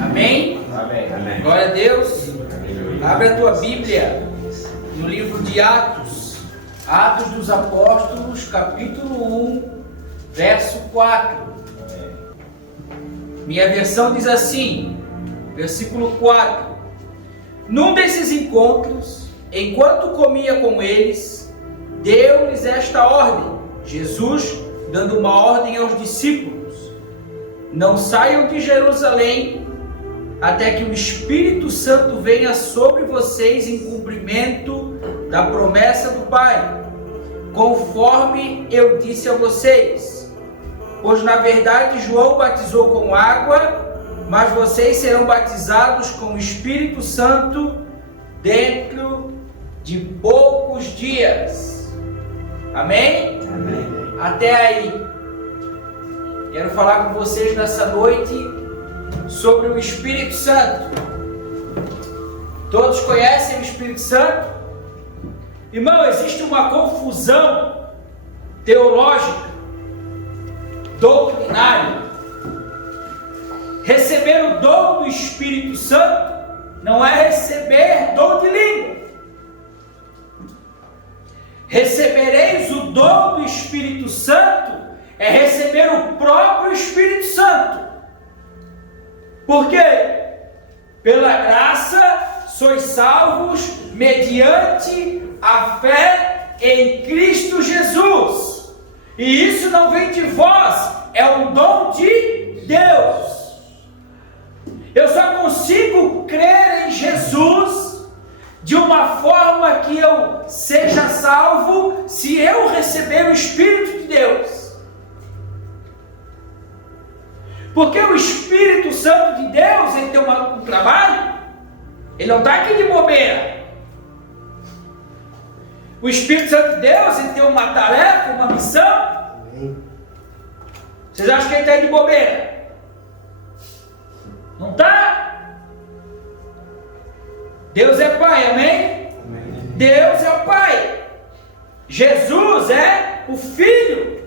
Amém? Amém. Glória a Deus. Abre a tua Bíblia no livro de Atos, Atos dos Apóstolos, capítulo 1, verso 4. Minha versão diz assim, versículo 4: Num desses encontros, enquanto comia com eles, deu-lhes esta ordem, Jesus dando uma ordem aos discípulos: não saiam de Jerusalém até que o Espírito Santo venha sobre vocês em cumprimento da promessa do Pai, conforme eu disse a vocês. Pois na verdade João batizou com água, mas vocês serão batizados com o Espírito Santo dentro de poucos dias. Amém? Amém. Até aí. Quero falar com vocês nessa noite sobre o Espírito Santo. Todos conhecem o Espírito Santo? Irmão, existe uma confusão teológica, doutrinária. Receber o dom do Espírito Santo não é receber dom de língua. Recebereis o dom do Espírito Santo é receber o próprio Espírito Santo. Por quê? Pela graça sois salvos mediante a fé em Cristo Jesus. E isso não vem de vós, é um dom de Deus. Eu só consigo crer em Jesus de uma forma que eu seja salvo se eu receber o Espírito de Deus. Porque o Espírito Santo de Deus, ele tem um trabalho, ele não está aqui de bobeira. O Espírito Santo de Deus, ele tem uma tarefa, uma missão. Vocês acham que ele está aí de bobeira? Não está? Deus é Pai, amém? Amém. Deus é o Pai. Jesus é o Filho.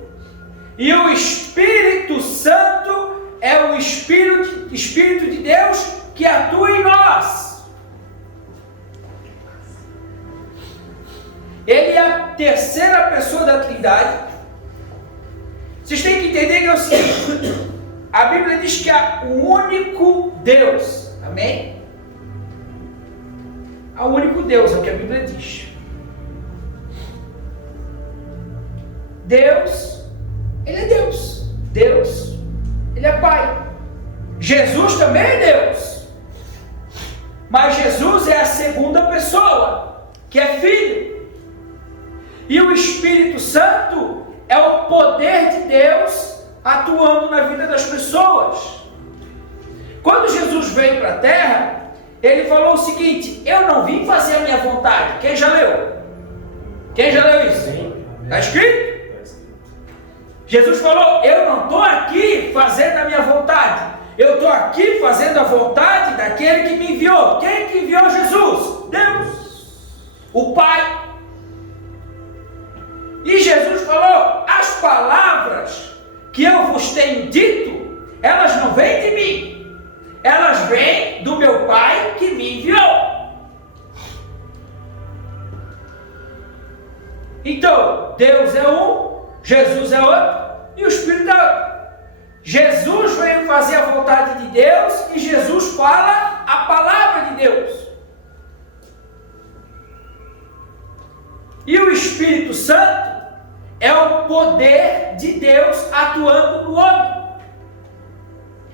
E o Espírito Santo é o Espírito de Deus que atua em nós. Ele é a terceira pessoa da Trindade. Vocês têm que entender que é o seguinte: a Bíblia diz que há um único Deus. Amém? Há um único Deus, é o que a Bíblia diz. Deus, Ele é Deus. Deus, Ele é Pai. Jesus também é Deus. Mas Jesus é a segunda pessoa, que é Filho. E o Espírito Santo é o poder de Deus atuando na vida das pessoas. Quando Jesus veio para a terra, ele falou o seguinte: eu não vim fazer a minha vontade. Quem já leu? Quem já leu isso? Está escrito? Jesus falou: eu não estou aqui fazendo a minha vontade, eu estou aqui fazendo a vontade daquele que me enviou. Quem que enviou Jesus? Deus, o Pai. E Jesus falou: as palavras que eu vos tenho dito, elas não vêm de mim, elas vêm do meu Pai que me enviou. Então, Deus é um, Jesus é outro e o Espírito é outro. Jesus veio fazer a vontade de Deus e Jesus fala a palavra de Deus. E o Espírito Santo é o poder de Deus atuando no homem.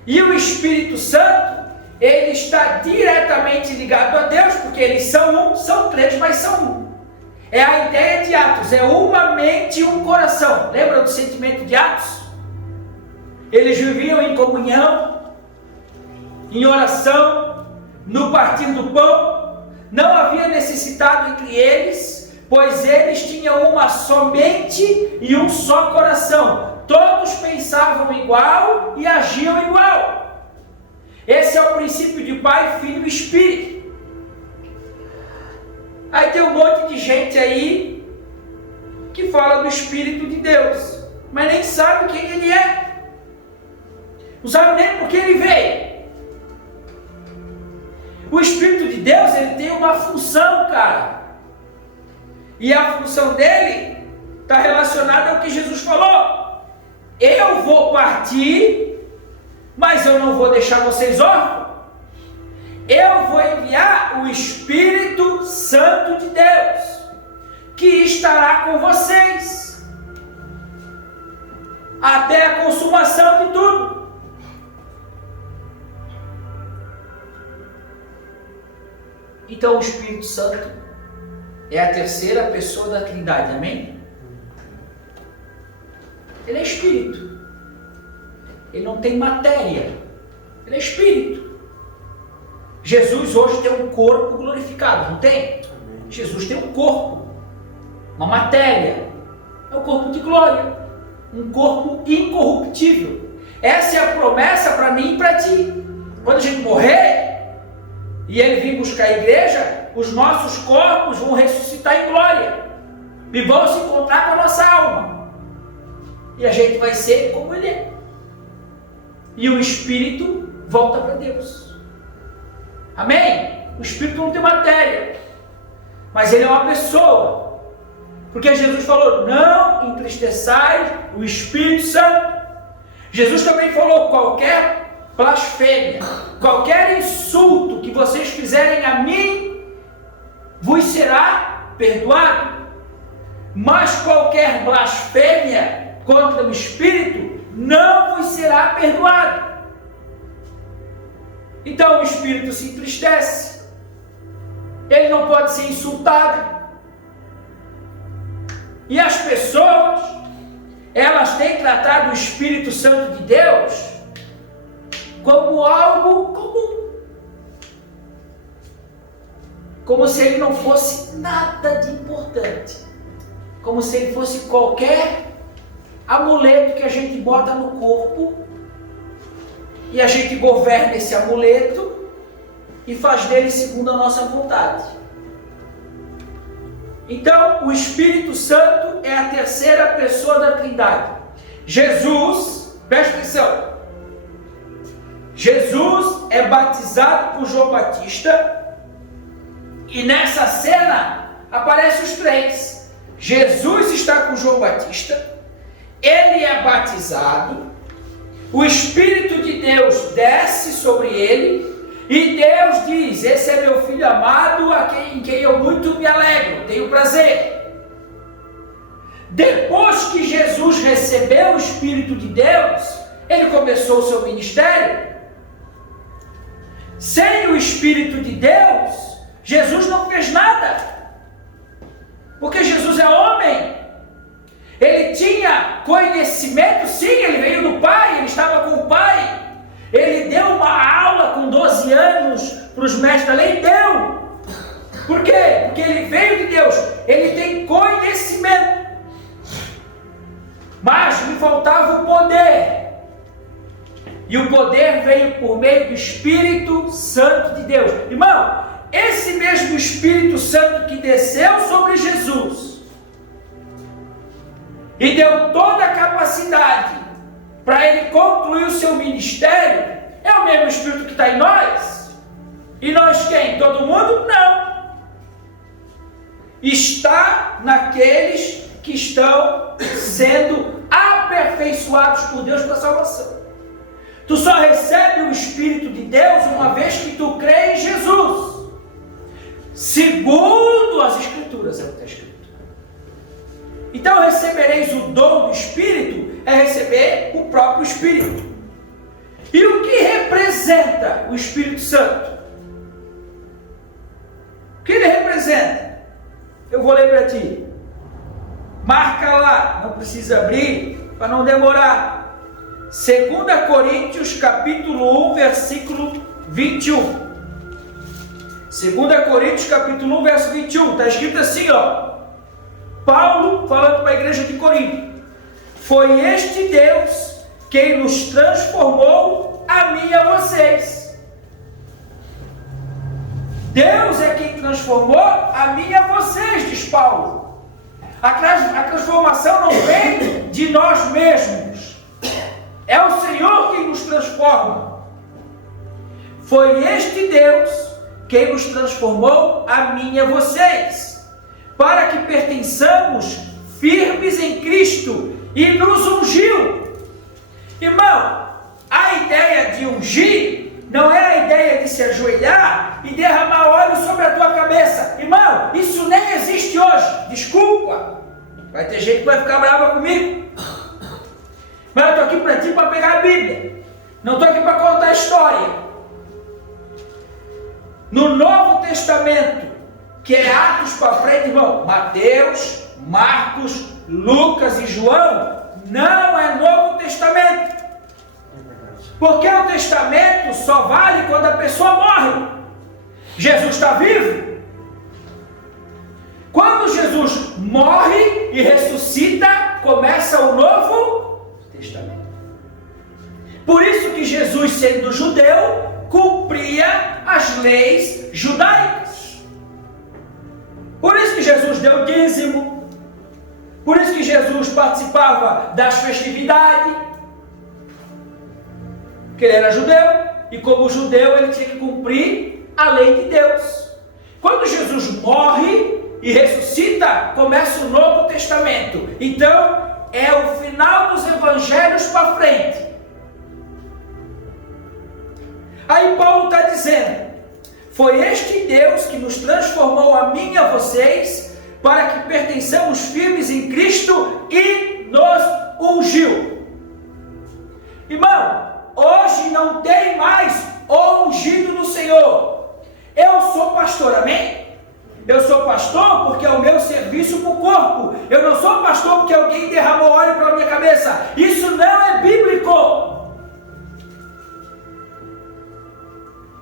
E o Espírito Santo, ele está diretamente ligado a Deus, porque eles são um, são três, mas são um. É a ideia de Atos, é uma mente e um coração. Lembra do sentimento de Atos? Eles viviam em comunhão, em oração, no partir do pão. Não havia necessitado entre eles, pois eles tinham uma só mente e um só coração. Todos pensavam igual e agiam igual. Esse é o princípio de Pai, Filho e Espírito. Aí tem um monte de gente aí que fala do Espírito de Deus, mas nem sabe quem ele é. Não sabe nem por que ele veio. O Espírito de Deus, ele tem uma função, cara. E a função dele está relacionada ao que Jesus falou. Eu vou partir, mas eu não vou deixar vocês órfãos. Eu vou enviar o Espírito Santo de Deus, que estará com vocês até a consumação de tudo. Então o Espírito Santo é a terceira pessoa da Trindade, amém? Ele é Espírito. Ele não tem matéria. Ele é Espírito. Jesus hoje tem um corpo glorificado, não tem? Amém. Jesus tem um corpo, uma matéria. É o corpo de glória. Um corpo incorruptível. Essa é a promessa para mim e para ti. Quando a gente morrer e ele vir buscar a igreja, os nossos corpos vão ressuscitar em glória e vão se encontrar com a nossa alma, e a gente vai ser como ele é, e o Espírito volta para Deus. Amém? O Espírito não tem matéria, mas ele é uma pessoa, porque Jesus falou: não entristeçais o Espírito Santo. Jesus também falou: qualquer blasfêmia, qualquer insulto que vocês fizerem a mim, vos será perdoado, mas qualquer blasfêmia contra o Espírito não vos será perdoado. Então o Espírito se entristece, ele não pode ser insultado, e as pessoas, elas têm tratado o Espírito Santo de Deus como algo comum, como se ele não fosse nada de importante, como se ele fosse qualquer amuleto que a gente bota no corpo e a gente governa esse amuleto e faz dele segundo a nossa vontade. Então o Espírito Santo é a terceira pessoa da Trindade. Jesus, presta atenção, Jesus é batizado por João Batista, e nessa cena aparecem os três. Jesus está com João Batista, ele é batizado, o Espírito de Deus desce sobre ele, e Deus diz: esse é meu filho amado, em quem eu muito me alegro, tenho prazer. Depois que Jesus recebeu o Espírito de Deus, ele começou o seu ministério. Sem o Espírito de Deus, Jesus não fez nada, porque Jesus é homem. Ele tinha conhecimento, sim, ele veio do Pai, ele estava com o Pai. Ele deu uma aula com 12 anos para os mestres da lei, deu. Por quê? Porque ele veio de Deus, ele tem conhecimento. Mas lhe faltava o poder. E o poder veio por meio do Espírito Santo de Deus. Irmão, esse mesmo Espírito Santo que desceu sobre Jesus e deu toda a capacidade para ele concluir o seu ministério, é o mesmo Espírito que está em nós. E nós quem? Todo mundo? Não. Está naqueles que estão sendo aperfeiçoados por Deus para a salvação. Tu só recebe o Espírito de Deus uma vez que tu crê em Jesus, segundo as Escrituras, é o que está escrito. Então recebereis o dom do Espírito, é receber o próprio Espírito. E o que representa o Espírito Santo? O que ele representa? Eu vou ler para ti. Marca lá, não precisa abrir para não demorar. 2 Coríntios capítulo 1, versículo 21. 2 Coríntios capítulo 1, verso 21. Está escrito assim, ó. Paulo falando para a igreja de Corinto: foi este Deus quem nos transformou, a mim e a vocês. Deus é quem transformou a mim e a vocês, diz Paulo. A transformação não vem de nós mesmos, é o Senhor quem nos transforma. Foi este Deus quem nos transformou, a mim e a vocês, para que pertençamos firmes em Cristo e nos ungiu. Irmão, a ideia de ungir não é a ideia de se ajoelhar e derramar óleo sobre a tua cabeça. Irmão, isso nem existe hoje. Desculpa. Vai ter gente que vai ficar brava comigo. Mas eu estou aqui para ti para pegar a Bíblia. Não estou aqui para contar a história. No Novo Testamento, que é Atos para frente, irmão, Mateus, Marcos, Lucas e João, não é Novo Testamento. Porque o testamento só vale quando a pessoa morre. Jesus está vivo. Quando Jesus morre e ressuscita, começa o Novo Testamento. Por isso que Jesus, sendo judeu, cumpria as leis judaicas. Por isso que Jesus deu dízimo. Por isso que Jesus participava das festividades. Porque ele era judeu. E como judeu, ele tinha que cumprir a lei de Deus. Quando Jesus morre e ressuscita, começa o Novo Testamento. Então, é o final dos evangelhos para frente. Aí Paulo está dizendo: foi este Deus que nos transformou, a mim e a vocês, para que pertençamos firmes em Cristo e nos ungiu. Irmão, hoje não tem mais o ungido no Senhor. Eu sou pastor, amém? Eu sou pastor porque é o meu serviço para o corpo. Eu não sou pastor porque alguém derramou óleo para a minha cabeça. Isso não é bíblico.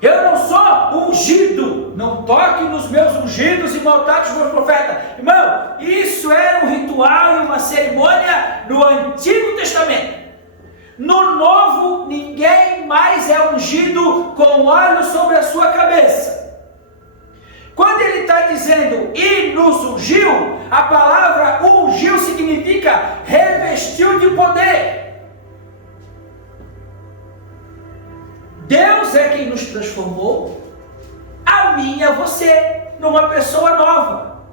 Eu não sou ungido. Não toque nos meus ungidos e maltrate os meus profetas. Irmão, isso era um ritual e uma cerimônia no Antigo Testamento. No Novo, ninguém mais é ungido com óleo sobre a sua cabeça. Quando ele está dizendo e nos ungiu, a palavra ungiu significa revestiu de poder. Deus é quem nos transformou, a mim e a você, numa pessoa nova.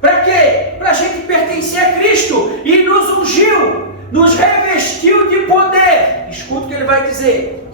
Para quê? Para a gente pertencer a Cristo. E nos ungiu, nos revestiu de poder. Escuta o que ele vai dizer.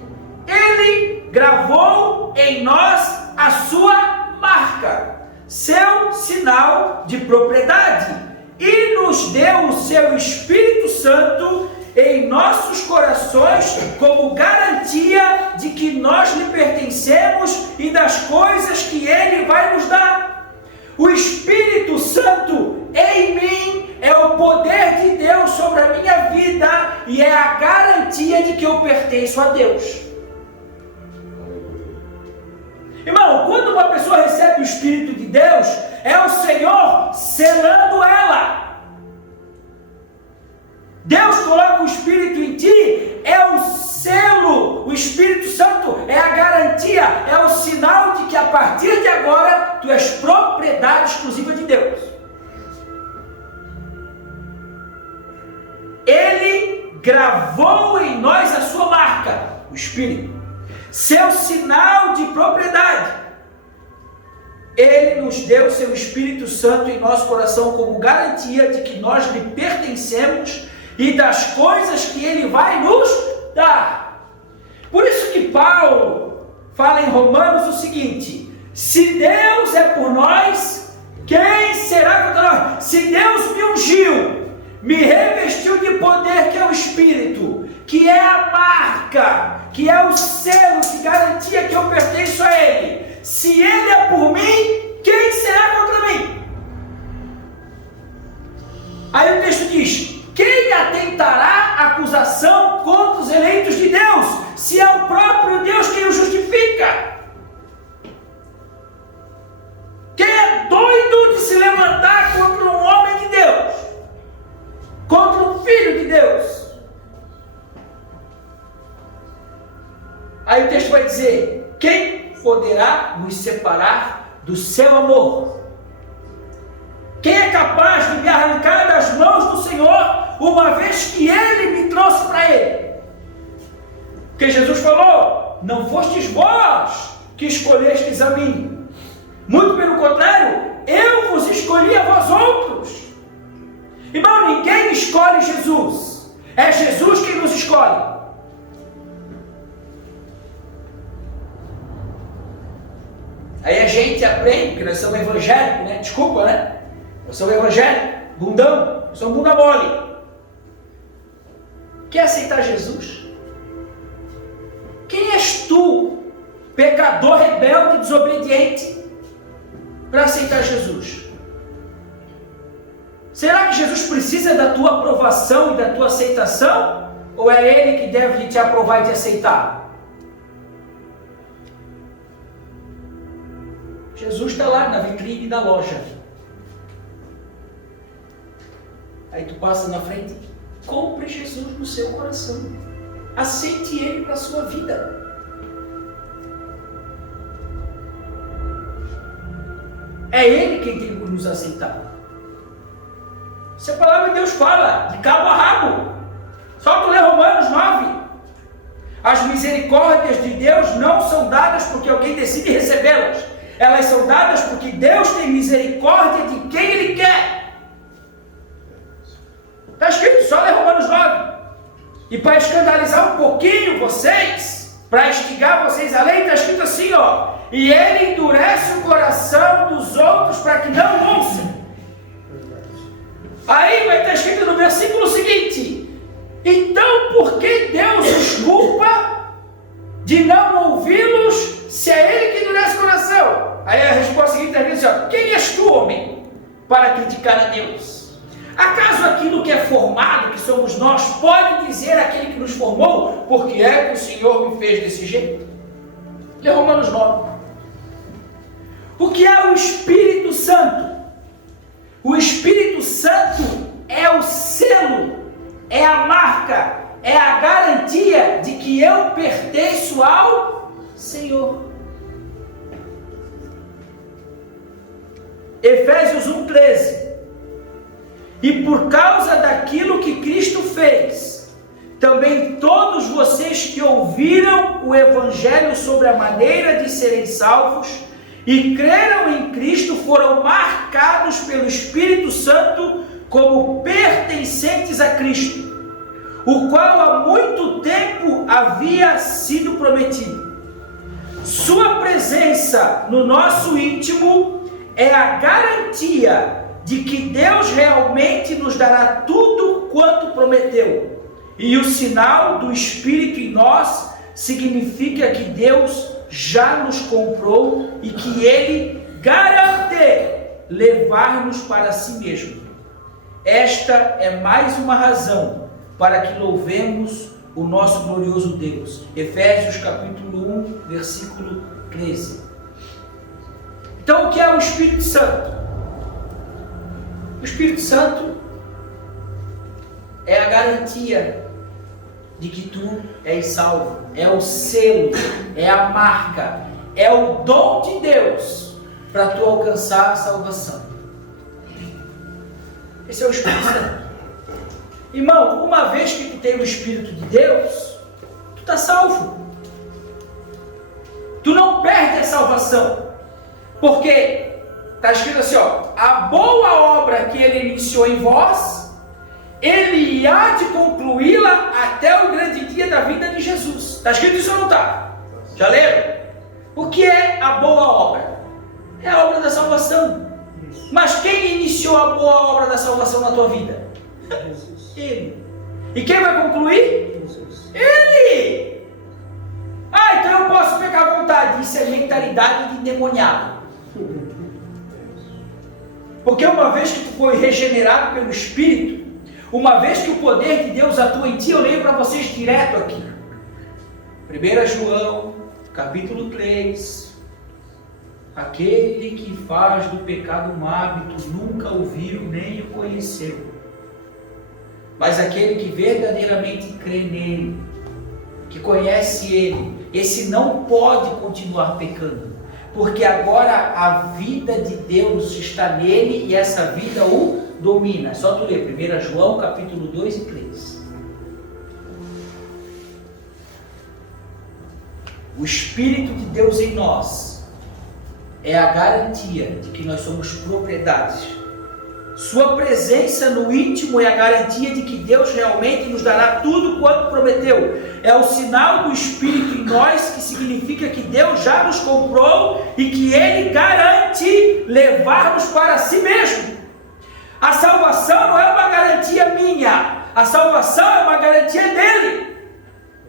Ele gravou em nós a sua marca, seu sinal de propriedade, e nos deu o seu Espírito Santo em nossos corações como garantia de que nós lhe pertencemos e das coisas que ele vai nos dar. O Espírito Santo em mim é o poder de Deus sobre a minha vida e é a garantia de que eu pertenço a Deus. Irmão, quando uma pessoa recebe o Espírito de Deus, é o Senhor selando ela. Deus coloca o Espírito em ti, é o selo. O Espírito Santo é a garantia, é o sinal de que a partir de agora tu és propriedade exclusiva de Deus. Ele gravou em nós a sua marca, o Espírito, seu sinal de propriedade. Ele nos deu seu Espírito Santo em nosso coração como garantia de que nós lhe pertencemos e das coisas que ele vai nos dar. Por isso que Paulo fala em Romanos o seguinte: se Deus é por nós, quem será contra nós? Se Deus me ungiu, me revestiu de poder, que é o Espírito, que é a marca, que é o selo, que garantia que eu pertenço a Ele. Se Ele é por mim, quem será contra mim? Aí o texto diz: quem atentará acusação contra os eleitos de Deus, se é o próprio Deus quem o justifica? Quem é doido de se levantar contra um homem de Deus, contra um filho de Deus? Aí o texto vai dizer: quem poderá nos separar do seu amor? Quem é capaz de me arrancar das mãos do Senhor, uma vez que Ele me trouxe para Ele? Porque Jesus falou: não fostes vós que escolhestes a mim, Muito pelo contrário, eu vos escolhi a vós outros. Irmão, ninguém escolhe Jesus. É Jesus quem nos escolhe. Aí a gente aprende, porque nós somos evangélicos, né? Desculpa, né? Nós somos evangélicos, bundão, nós somos bunda mole. Quer aceitar Jesus? Quem és tu, pecador, rebelde, desobediente, para aceitar Jesus? Será que Jesus precisa da tua aprovação e da tua aceitação? Ou é Ele que deve te aprovar e te aceitar? Jesus está lá na vitrine da loja. Aí tu passa na frente, compre Jesus no seu coração. Aceite Ele para a sua vida. É Ele quem tem que nos aceitar. Se a palavra de Deus fala, de cabo a rabo. Só tu lê Romanos 9. As misericórdias de Deus não são dadas porque alguém decide recebê-las. Elas são dadas porque Deus tem misericórdia de quem Ele quer. Está escrito, só lê Romanos 9. E para escandalizar um pouquinho vocês, para instigar vocês a lei, está escrito assim, ó. E Ele endurece o coração dos outros para que não ouçam. Aí vai estar escrito no versículo seguinte: então por que Deus os culpa de não ouvi-los, se é Ele que endurece o coração? Aí a resposta seguinte é assim, ó: quem és tu, homem, para criticar a Deus? Acaso aquilo que é formado, que somos nós, pode dizer aquele que nos formou, porque é que o Senhor me fez desse jeito? Lê Romanos 9. O que é o Espírito Santo? O Espírito Santo é o selo, é a marca, é a garantia de que eu pertenço ao Senhor. Efésios 1,13. E por causa daquilo que Cristo fez, também todos vocês que ouviram o Evangelho sobre a maneira de serem salvos e creram em Cristo foram marcados pelo Espírito Santo como pertencentes a Cristo, o qual há muito tempo havia sido prometido. Sua presença no nosso íntimo é a garantia de que Deus realmente nos dará tudo quanto prometeu. E o sinal do Espírito em nós significa que Deus já nos comprou e que Ele garante levar-nos para si mesmo. Esta é mais uma razão para que louvemos o nosso glorioso Deus. Efésios capítulo 1, versículo 13. Então, o que é o Espírito Santo? O Espírito Santo é a garantia de que tu és salvo, é o selo, é a marca, é o dom de Deus para tu alcançar a salvação. Esse é o Espírito Santo. Irmão, uma vez que tu tem o Espírito de Deus, tu está salvo. Tu não perde a salvação, porque está escrito assim, ó: a boa obra que Ele iniciou em vós, Ele há de concluí-la até o grande dia da vinda de Jesus. Está escrito isso ou não está? Já leram? O que é a boa obra? É a obra da salvação. Mas quem iniciou a boa obra da salvação na tua vida? Ele. E quem vai concluir? Ele. Ah, então eu posso pecar à vontade. Isso é mentalidade de endemoniado. Porque uma vez que tu foi regenerado pelo Espírito, uma vez que o poder de Deus atua em ti, eu leio para vocês direto aqui. 1 João, capítulo 3. Aquele que faz do pecado um hábito nunca o viu nem o conheceu. Mas aquele que verdadeiramente crê nele, que conhece ele, esse não pode continuar pecando. Porque agora a vida de Deus está nele e essa vida o domina. Só tu ler 1 João capítulo 2 e 3. O Espírito de Deus em nós é a garantia de que nós somos propriedades. Sua presença no íntimo é a garantia de que Deus realmente nos dará tudo quanto prometeu. É o sinal do Espírito em nós, que significa que Deus já nos comprou e que Ele garante levar-nos para si mesmo. A salvação não é uma garantia minha, a salvação é uma garantia dele.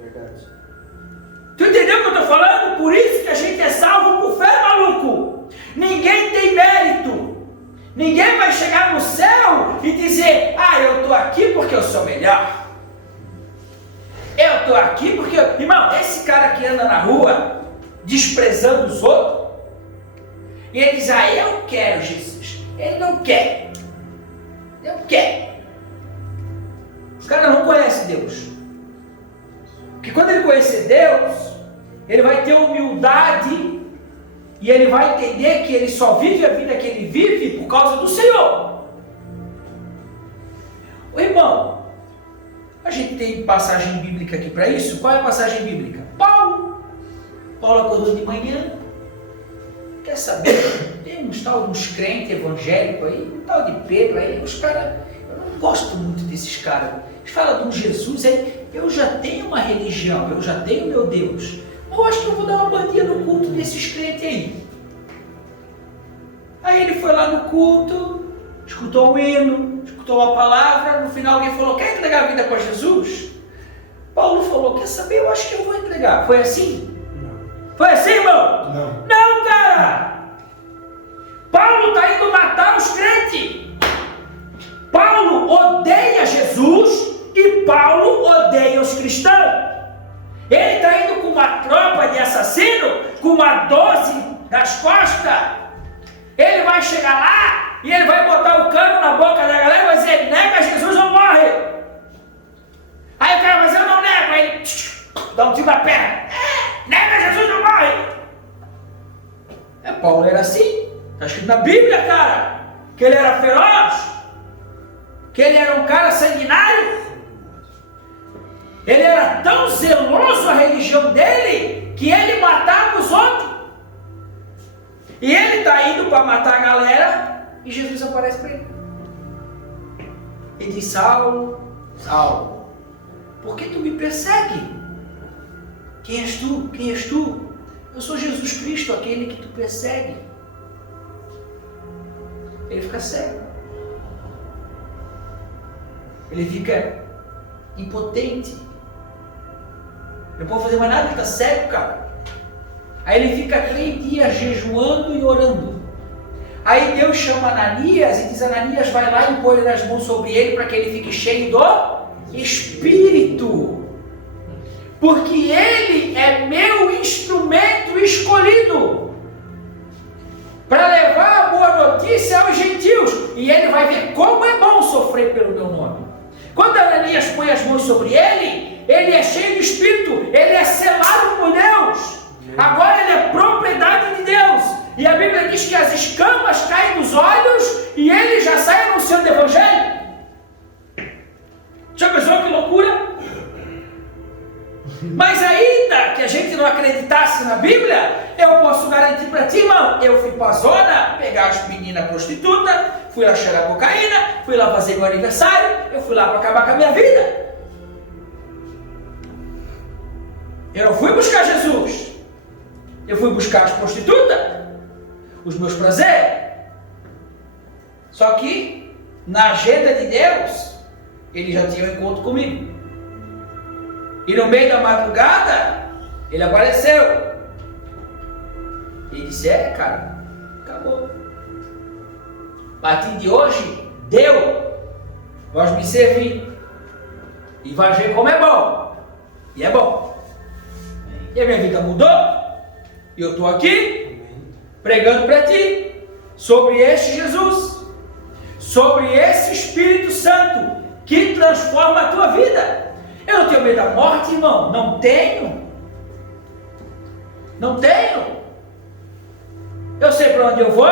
Verdade. Tu entendeu o que eu estou falando? Por isso que a gente é salvo por fé, maluco. Ninguém tem mérito. Ninguém vai chegar no céu e dizer: ah, eu estou aqui porque eu sou melhor. Eu estou aqui porque... Irmão, esse cara que anda na rua desprezando os outros, e ele diz: ah, eu quero Jesus. Ele não quer. Eu quero. O cara não conhece Deus. Porque quando ele conhecer Deus, ele vai ter humildade e ele vai entender que ele só vive a vida que ele vive por causa do Senhor. Ô irmão, a gente tem passagem bíblica aqui para isso? Qual é a passagem bíblica? Paulo acordou de manhã. Quer saber? Tem uns crentes evangélicos aí, um tal de Pedro aí, os caras, eu não gosto muito desses caras. Eles falam de um Jesus aí, eu já tenho uma religião, eu já tenho meu Deus. Eu acho que eu vou dar uma bandinha no culto desses crentes aí. Aí ele foi lá no culto, escutou um hino, escutou uma palavra, no final alguém falou: quer entregar a vida para Jesus? Paulo falou: quer saber, eu acho que eu vou entregar. Foi assim? Não. Foi assim, irmão? Não, cara! Paulo está indo matar os crentes. Paulo odeia Jesus e Paulo odeia os cristãos. Ele está indo com uma tropa de assassino, com uma 12 nas costas. Ele vai chegar lá e ele vai botar o cano na boca da galera e vai dizer: nega Jesus ou morre. Aí o cara vai dizer: eu não nego. Aí ele dá um tiro na perna: nega Jesus ou morre. Paulo era assim. Está escrito na Bíblia, cara, que ele era feroz, que ele era um cara sanguinário. Ele era tão zeloso a religião dele que ele matava os outros. E ele está indo para matar a galera e Jesus aparece para ele. Ele diz: Saulo, Saulo, por que tu me persegue? Quem és tu? Quem és tu? Eu sou Jesus Cristo, aquele que tu persegue. Ele fica cego. Ele fica impotente. Não pode fazer mais nada, ele está cego, cara. Aí ele fica 3 dias jejuando e orando. Aí Deus chama Ananias e diz: Ananias, vai lá e põe as mãos sobre ele para que ele fique cheio do Espírito. Porque ele é meu instrumento escolhido para levar a boa notícia aos gentios. E ele vai ver como é bom sofrer pelo meu nome. Quando Ananias põe as mãos sobre ele, ele é cheio de Espírito, ele é selado por Deus. Agora ele é propriedade de Deus. E a Bíblia diz que as escamas caem dos olhos e ele já sai anunciando o Evangelho. Já pensou que loucura? Mas ainda que a gente não acreditasse na Bíblia, eu posso garantir para ti, irmão, eu fui para a zona pegar as meninas prostitutas, fui lá cheirar cocaína, fui lá fazer meu aniversário, eu fui lá para acabar com a minha vida. Eu não fui buscar Jesus, eu fui buscar as prostitutas, os meus prazeres. Só que na agenda de Deus, ele já tinha um encontro comigo. E no meio da madrugada, ele apareceu. E disse: cara, acabou. A partir de hoje, deu. Vós me servir. E vai ver como é bom. E é bom. E a minha vida mudou. E eu estou aqui, pregando para ti, sobre este Jesus. Sobre esse Espírito Santo, que transforma a tua vida. Eu não tenho medo da morte, irmão. Não tenho. Não tenho. Eu sei para onde eu vou.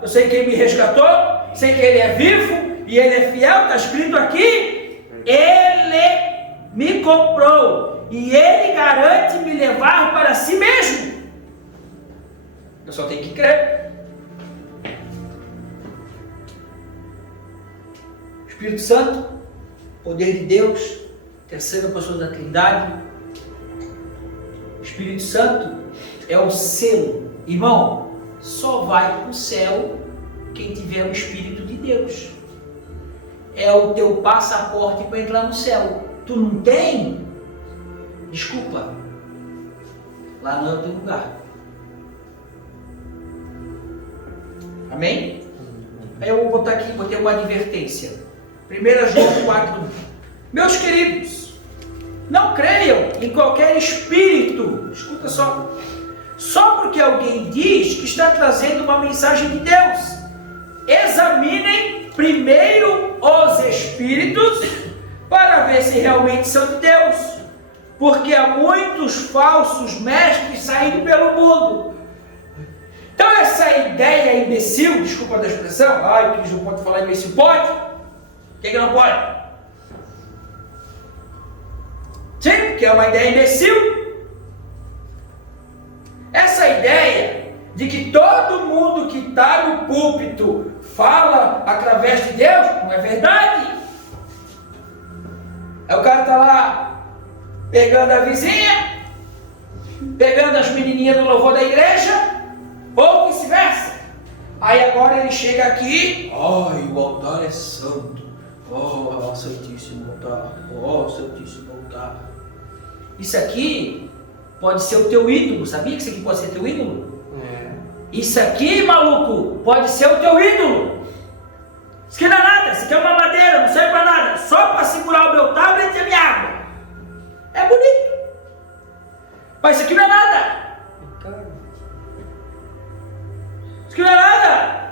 Eu sei que Ele me resgatou. Sei que Ele é vivo. E Ele é fiel. Está escrito aqui. Ele me comprou. E Ele garante me levar para si mesmo. Eu só tenho que crer. Espírito Santo, poder de Deus, terceira pessoa da Trindade. O Espírito Santo é o selo. Irmão, só vai para o céu quem tiver o Espírito de Deus. É o teu passaporte para entrar no céu. Tu não tem? Desculpa. Lá não é o teu lugar. Amém? Aí eu vou botar aqui, vou ter uma advertência. 1 João 4. Meus queridos, não creiam em qualquer espírito. Escuta só porque alguém diz que está trazendo uma mensagem de Deus. Examinem primeiro os espíritos para ver se realmente são de Deus, porque há muitos falsos mestres saindo pelo mundo. Então essa ideia imbecil, desculpa da expressão, ai, que não pode falar imbecil, pode? Quem que não pode? Sim, porque é uma ideia imbecil. Essa ideia de que todo mundo que está no púlpito fala através de Deus, não é verdade. Aí o cara está lá pegando a vizinha, pegando as menininhas do louvor da igreja, ou vice-versa. Aí agora ele chega aqui, ai, o altar é santo, oh, santíssimo altar, oh, santíssimo altar. Isso aqui pode ser o teu ídolo, sabia que isso aqui pode ser teu ídolo? Isso aqui, maluco, pode ser o teu ídolo. Isso aqui não é nada, isso aqui é uma madeira, não serve para nada, só para segurar o meu tablet e a minha água. É bonito, mas isso aqui não é nada. Isso aqui não é nada.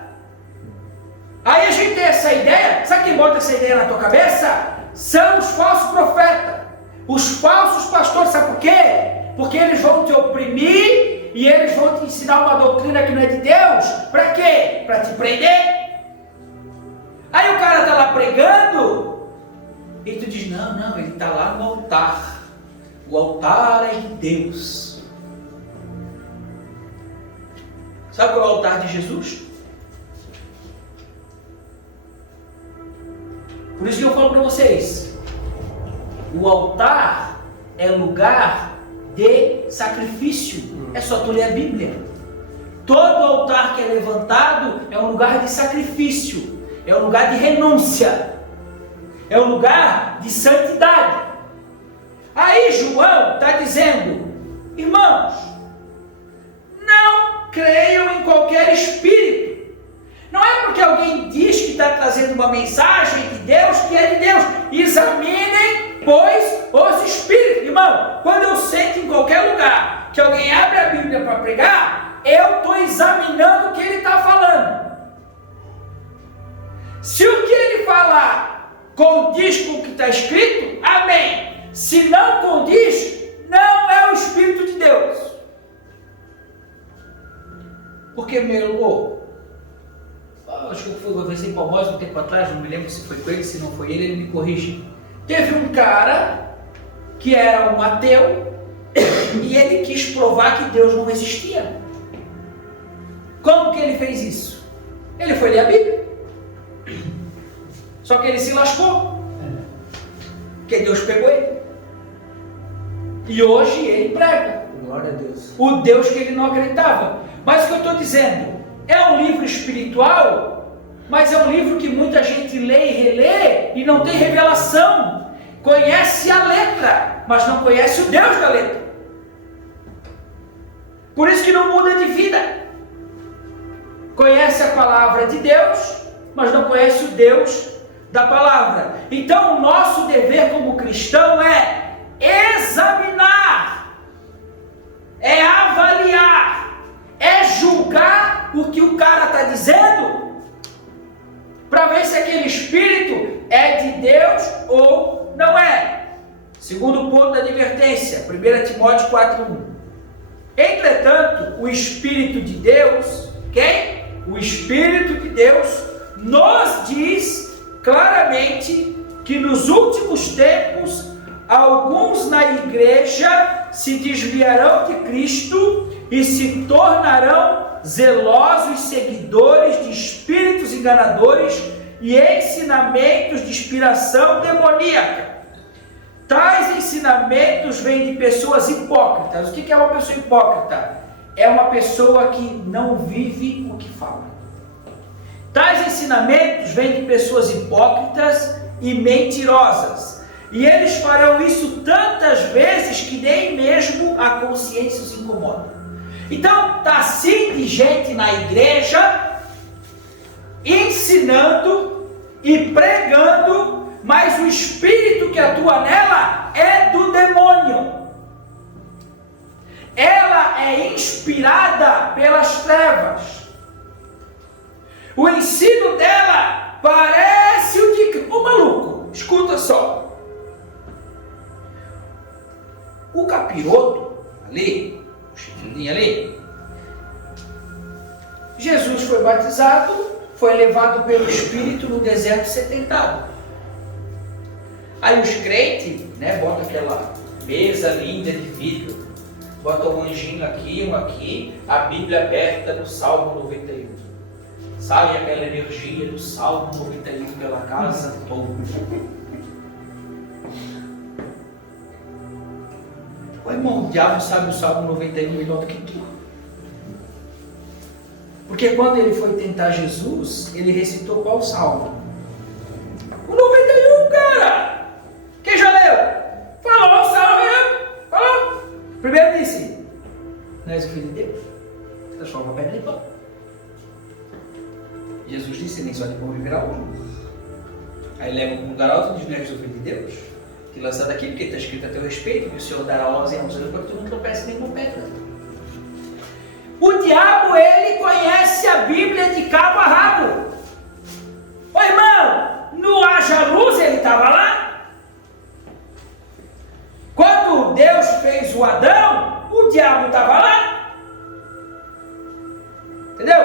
Aí a gente tem essa ideia, sabe quem bota essa ideia na tua cabeça? São os falsos profetas, os falsos pastores, sabe por quê? Porque eles vão te oprimir e eles vão te ensinar uma doutrina que não é de Deus. Para quê? Para te prender. Aí o cara está lá pregando e tu diz, não, ele está lá no altar. O altar é de Deus. Sabe qual é o altar de Jesus? Por isso que eu falo para vocês, o altar é lugar de sacrifício. É só tu ler a Bíblia. Todo altar que é levantado é um lugar de sacrifício, é um lugar de renúncia, é um lugar de santidade. Aí João está dizendo, irmãos, não creiam em qualquer espírito. Não é porque alguém diz que está trazendo uma mensagem de Deus que é de Deus. Examinem, pois, os espíritos. Irmão, quando eu sento em qualquer lugar que alguém abre a Bíblia para pregar, eu estou examinando o que ele está falando. Se o que ele falar condiz com o que está escrito, amém. Se não condiz, não é o Espírito de Deus. Porque, acho que eu fui uma vez em Palmeiras um tempo atrás, não me lembro se foi com ele, se não foi ele me corrige. Teve um cara que era um ateu e ele quis provar que Deus não existia. Como que ele fez isso? Ele foi ler a Bíblia. Só que ele se lascou. Porque Deus pegou ele. E hoje ele prega. Glória a Deus. O Deus que ele não acreditava. Mas o que eu estou dizendo, é um livro espiritual, mas é um livro que muita gente lê e relê e não tem revelação. Conhece a letra, mas não conhece o Deus da letra. Por isso que não muda de vida. Conhece a palavra de Deus, mas não conhece o Deus da palavra. Então o nosso dever como cristão é examinar, é avaliar, é julgar o que o cara está dizendo, para ver se aquele espírito é de Deus ou não é. Segundo ponto da advertência, 1 Timóteo 4:1. Entretanto, o Espírito de Deus, quem? O Espírito de Deus nos diz claramente que nos últimos tempos alguns na igreja se desviarão de Cristo e se tornarão zelosos seguidores de espíritos enganadores e ensinamentos de inspiração demoníaca. Tais ensinamentos vêm de pessoas hipócritas. O que é uma pessoa hipócrita? É uma pessoa que não vive o que fala. Tais ensinamentos vêm de pessoas hipócritas e mentirosas. E eles farão isso tantas vezes que nem mesmo a consciência os incomoda. Então, está assim de gente na igreja, ensinando e pregando, mas o espírito que atua nela é do demônio. Ela é inspirada pelas trevas. O ensino dela parece o de... Ô maluco, escuta só. O capiroto ali, o chiquilinho ali, Jesus foi batizado, foi levado pelo Espírito no deserto setentado. Aí os crentes, né, botam aquela mesa linda de vidro, botam um anjinho aqui, um aqui, a Bíblia aberta no Salmo 91. Sabe aquela energia do Salmo 91 pela casa toda. O irmão, o diabo sabe o Salmo 91 melhor do que tu. Porque quando ele foi tentar Jesus, ele recitou qual salmo? O 91, cara! Quem já leu? Falou o salmo mesmo? Falou? Primeiro disse: não és o filho de Deus? Transforma a pedra em pão. Jesus disse: nem só de pão viverá o homem. Aí leva para um lugar alto e diz: não és o filho de Deus? Te lançar daqui porque está escrito a teu respeito, que o Senhor dará ordens aos anjos para que tu não tropeces nem com pedra. O diabo, ele conhece a Bíblia de cabo a rabo. Ô irmão, no haja luz ele estava lá. Quando Deus fez o Adão, o diabo estava lá. Entendeu?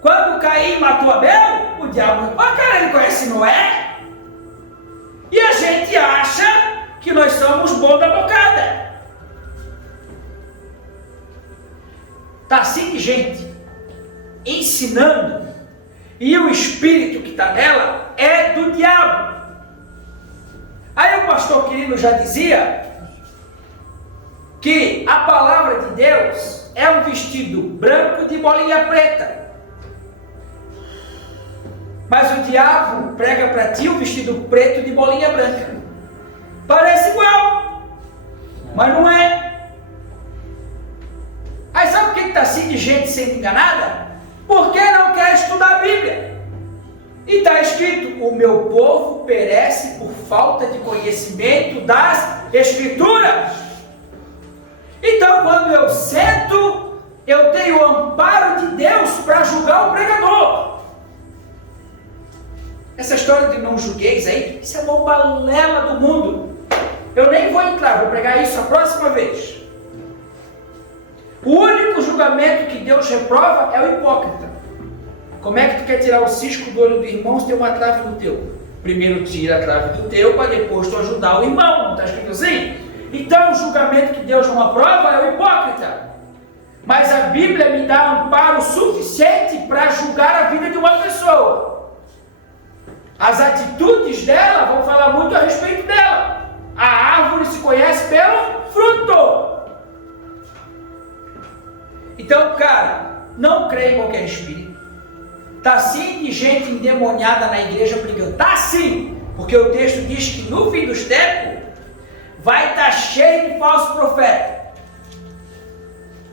Quando Caim matou Abel, o diabo... Ó, cara, ele conhece Noé. E a gente acha que nós somos bons da bocada. Está assim de gente ensinando, e o espírito que está nela é do diabo. Aí o pastor Quirino já dizia que a palavra de Deus é um vestido branco de bolinha preta. Mas o diabo prega para ti um vestido preto de bolinha branca. Parece igual, mas não é. Aí sabe por que está assim de gente sendo enganada? Porque não quer estudar a Bíblia. E está escrito: o meu povo perece por falta de conhecimento das Escrituras. Então, quando eu sento, eu tenho o amparo de Deus para julgar o pregador. Essa história de não julgueis aí, isso é uma balela do mundo. Eu nem vou entrar, vou pregar isso a próxima vez. O único julgamento que Deus reprova é o hipócrita. Como é que tu quer tirar o cisco do olho do irmão se tem uma trave no teu? Primeiro tira a trave do teu, para depois tu ajudar o irmão. Não está escrito assim? Então o julgamento que Deus não aprova é o hipócrita. Mas a Bíblia me dá amparo suficiente para julgar a vida de uma pessoa. As atitudes dela vão falar muito a respeito dela. A árvore se conhece pelo fruto. Então, cara, não creia em qualquer espírito. Está assim de gente endemoniada na igreja brigando. Está assim, porque o texto diz que no fim dos tempos vai estar cheio de falso profeta.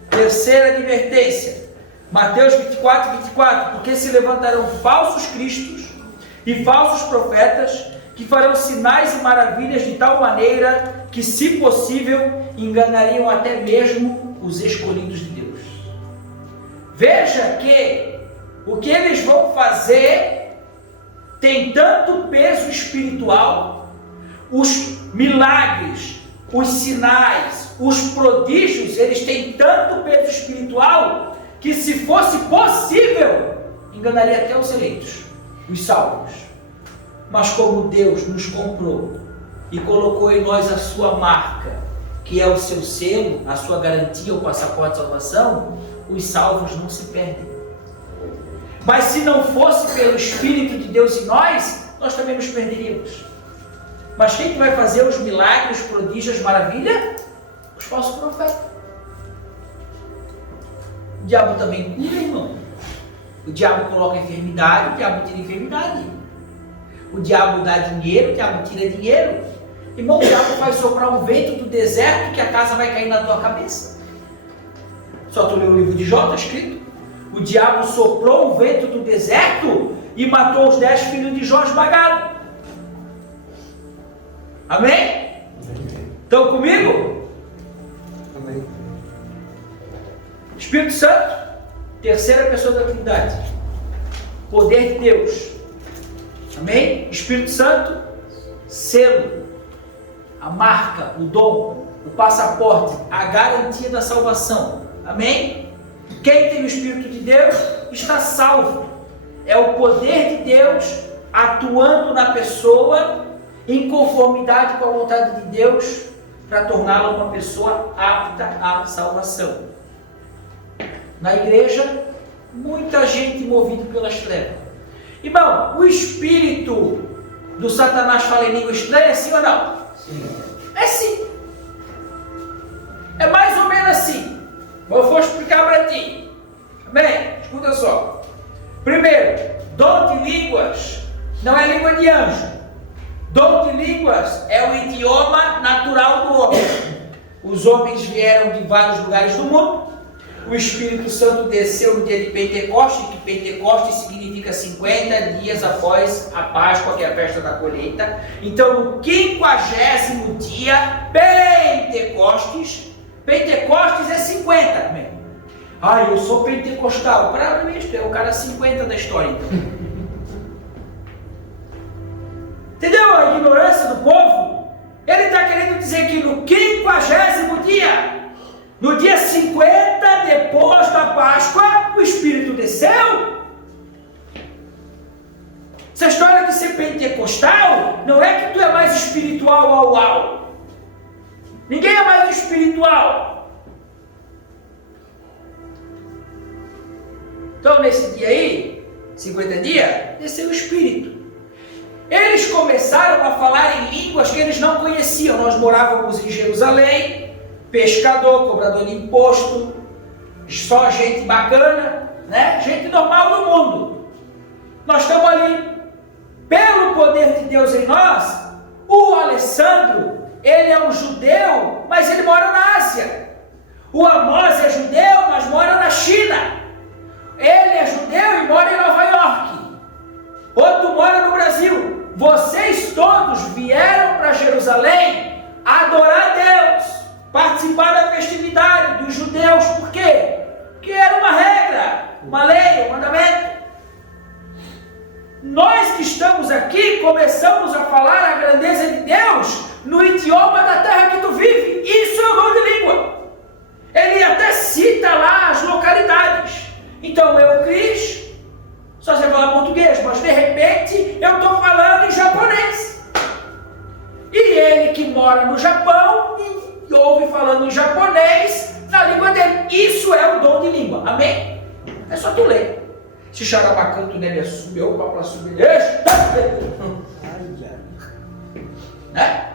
Terceira advertência, Mateus 24, porque se levantarão falsos cristos e falsos profetas, que farão sinais e maravilhas de tal maneira que, se possível, enganariam até mesmo os escolhidos de Deus. Veja que o que eles vão fazer tem tanto peso espiritual, os milagres, os sinais, os prodígios, eles têm tanto peso espiritual que, se fosse possível, enganaria até os eleitos, os salvos. Mas como Deus nos comprou e colocou em nós a sua marca, que é o seu selo, a sua garantia, o passaporte de salvação, os salvos não se perdem. Mas se não fosse pelo Espírito de Deus em nós, nós também nos perderíamos. Mas quem que vai fazer os milagres, os prodígios, as maravilhas? Os falsos profetas. O diabo também cura, irmão. O diabo coloca enfermidade, o diabo tira enfermidade. O diabo dá dinheiro, o diabo tira dinheiro. Irmão, o diabo faz soprar um vento do deserto que a casa vai cair na tua cabeça. Só tu leu o livro de Jó, está escrito. O diabo soprou o vento do deserto e matou os 10 filhos de Jó esmagados. Amém? Estão comigo? Amém. Espírito Santo, terceira pessoa da Trindade. Poder de Deus. Amém? Espírito Santo, selo, a marca, o dom, o passaporte, a garantia da salvação. Amém? Quem tem o Espírito de Deus está salvo. É o poder de Deus atuando na pessoa em conformidade com a vontade de Deus para torná-la uma pessoa apta à salvação. Na igreja, muita gente movida pelas trevas. Irmão, o espírito do Satanás fala em língua estranha, sim ou não? Sim. É sim. É mais ou menos assim. Eu vou explicar para ti. Amém? Escuta só. Primeiro, dom de línguas não é língua de anjo. Dom de línguas é o idioma natural do homem. Os homens vieram de vários lugares do mundo. O Espírito Santo desceu no dia de Pentecostes, que Pentecostes significa 50 dias após a Páscoa, que é a festa da colheita. Então, no 50º dia, Pentecostes é 50. Amém? Ah, eu sou pentecostal. Para mim, é o cara 50 da história, então. Entendeu a ignorância do povo? Ele está querendo dizer que no 50º dia, no dia 50 depois da Páscoa, o Espírito desceu. Essa história de ser pentecostal não é que tu é mais espiritual ao. Ninguém é mais espiritual. Então nesse dia aí, 50 dias, desceu o Espírito. Eles começaram a falar em línguas que eles não conheciam. Nós morávamos em Jerusalém, pescador, cobrador de imposto, só gente bacana, né? Gente normal do mundo. Nós estamos ali. Pelo poder de Deus em nós, o Alessandro, ele é um judeu, mas ele mora na Ásia. O Amós é judeu, mas mora na China. Ele é judeu e mora em Nova York. Outro mora no Brasil. Vocês todos vieram para Jerusalém adorar a Deus, participar da festividade dos judeus. Por quê? Porque era uma regra, uma lei, um mandamento. Nós que estamos aqui começamos a falar a grandeza de Deus no idioma da terra que tu vive. Isso é o dom de língua. Ele até cita lá as localidades. Então eu, Cris, só sei falar português, mas de repente eu estou falando em japonês. E ele que mora no Japão e ouve falando em japonês na língua dele. Isso é o dom de língua. Amém? É só tu ler. Se xarabacanto nele subiu para subir. Né?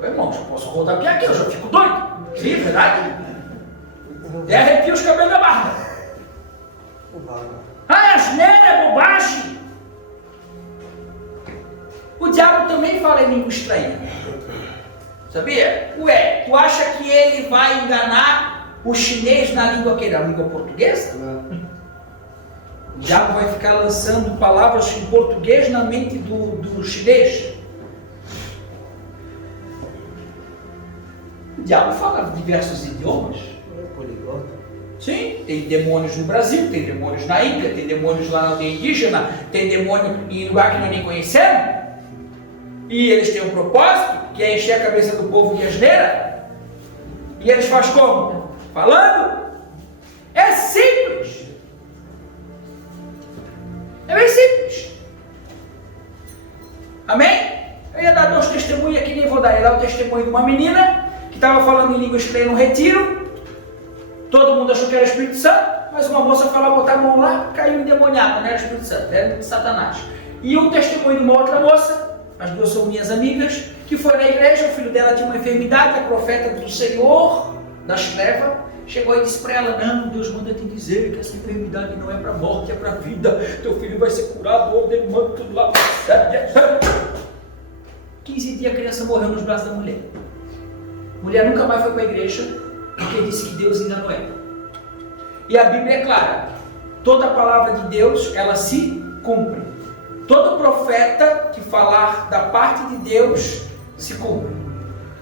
Meu irmão, já posso rodapiar aqui, eu já fico doido. Sim, verdade? Até arrepio os cabelos da barba. Ah, asneira, é bobagem. O diabo também fala em língua estranha. Sabia? Ué, tu acha que ele vai enganar o chinês na língua que é? Na língua portuguesa? O diabo vai ficar lançando palavras em português na mente do chinês. O diabo fala diversos idiomas. Sim, tem demônios no Brasil, tem demônios na Índia, tem demônios lá na aldeia indígena, tem demônio em lugar que nós nem conhecemos. E eles têm um propósito, que é encher a cabeça do povo de asneira. E eles fazem como? Falando. É simples. É bem simples. Amém? Eu ia dar 2 testemunhos aqui, nem vou dar. Eu ia dar o testemunho de uma menina que estava falando em língua estranha no retiro. Todo mundo achou que era Espírito Santo, mas uma moça foi lá botar a mão lá, caiu endemoniada, não era Espírito Santo, era Satanás. E um testemunho de uma outra moça, as duas são minhas amigas, que foi na igreja, o filho dela tinha uma enfermidade, a profeta do Senhor, da Sheva, chegou e disse para ela: não, Deus manda te dizer que essa enfermidade não é para a morte, é para a vida, teu filho vai ser curado, ou demônio, tudo lá. 15 dias a criança morreu nos braços da mulher. A mulher nunca mais foi para a igreja, porque disse que Deus enganou ela. E a Bíblia é clara, toda a palavra de Deus, ela se cumpre. Todo profeta que falar da parte de Deus, se cumpre.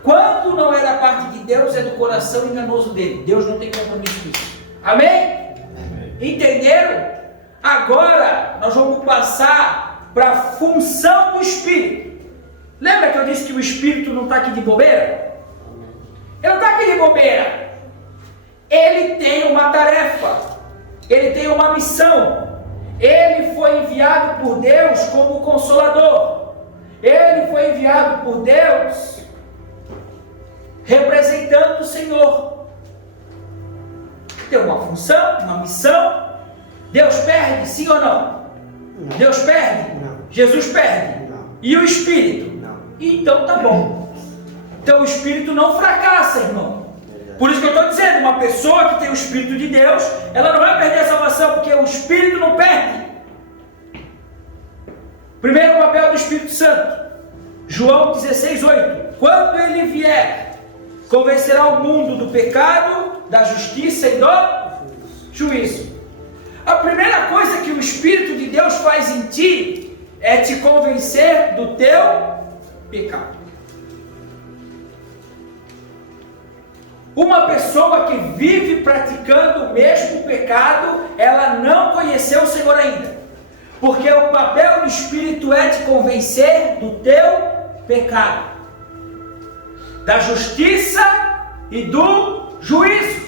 Quando não é da parte de Deus, é do coração enganoso dele. Deus não tem compromisso com isso. Amém? Amém. Entenderam? Agora, nós vamos passar para a função do Espírito. Lembra que eu disse que o Espírito não está aqui de bobeira? Ele não está aqui de bobeira. Ele tem uma tarefa. Ele tem uma missão. Ele foi enviado por Deus como Consolador. Ele foi enviado por Deus representando o Senhor. Tem uma função, uma missão. Deus perde, sim ou não? Não. Deus perde? Não. Jesus perde? Não. E o Espírito? Não. Então tá bom. Então o Espírito não fracassa, irmão. Por isso que eu estou dizendo, uma pessoa que tem o Espírito de Deus, ela não vai perder a salvação, porque o Espírito não perde. Primeiro papel do Espírito Santo, João 16:8. Quando ele vier, convencerá o mundo do pecado, da justiça e do juízo. A primeira coisa que o Espírito de Deus faz em ti é te convencer do teu pecado. Uma pessoa que vive praticando o mesmo pecado, ela não conheceu o Senhor ainda. Porque o papel do Espírito é te convencer do teu pecado, da justiça e do juízo.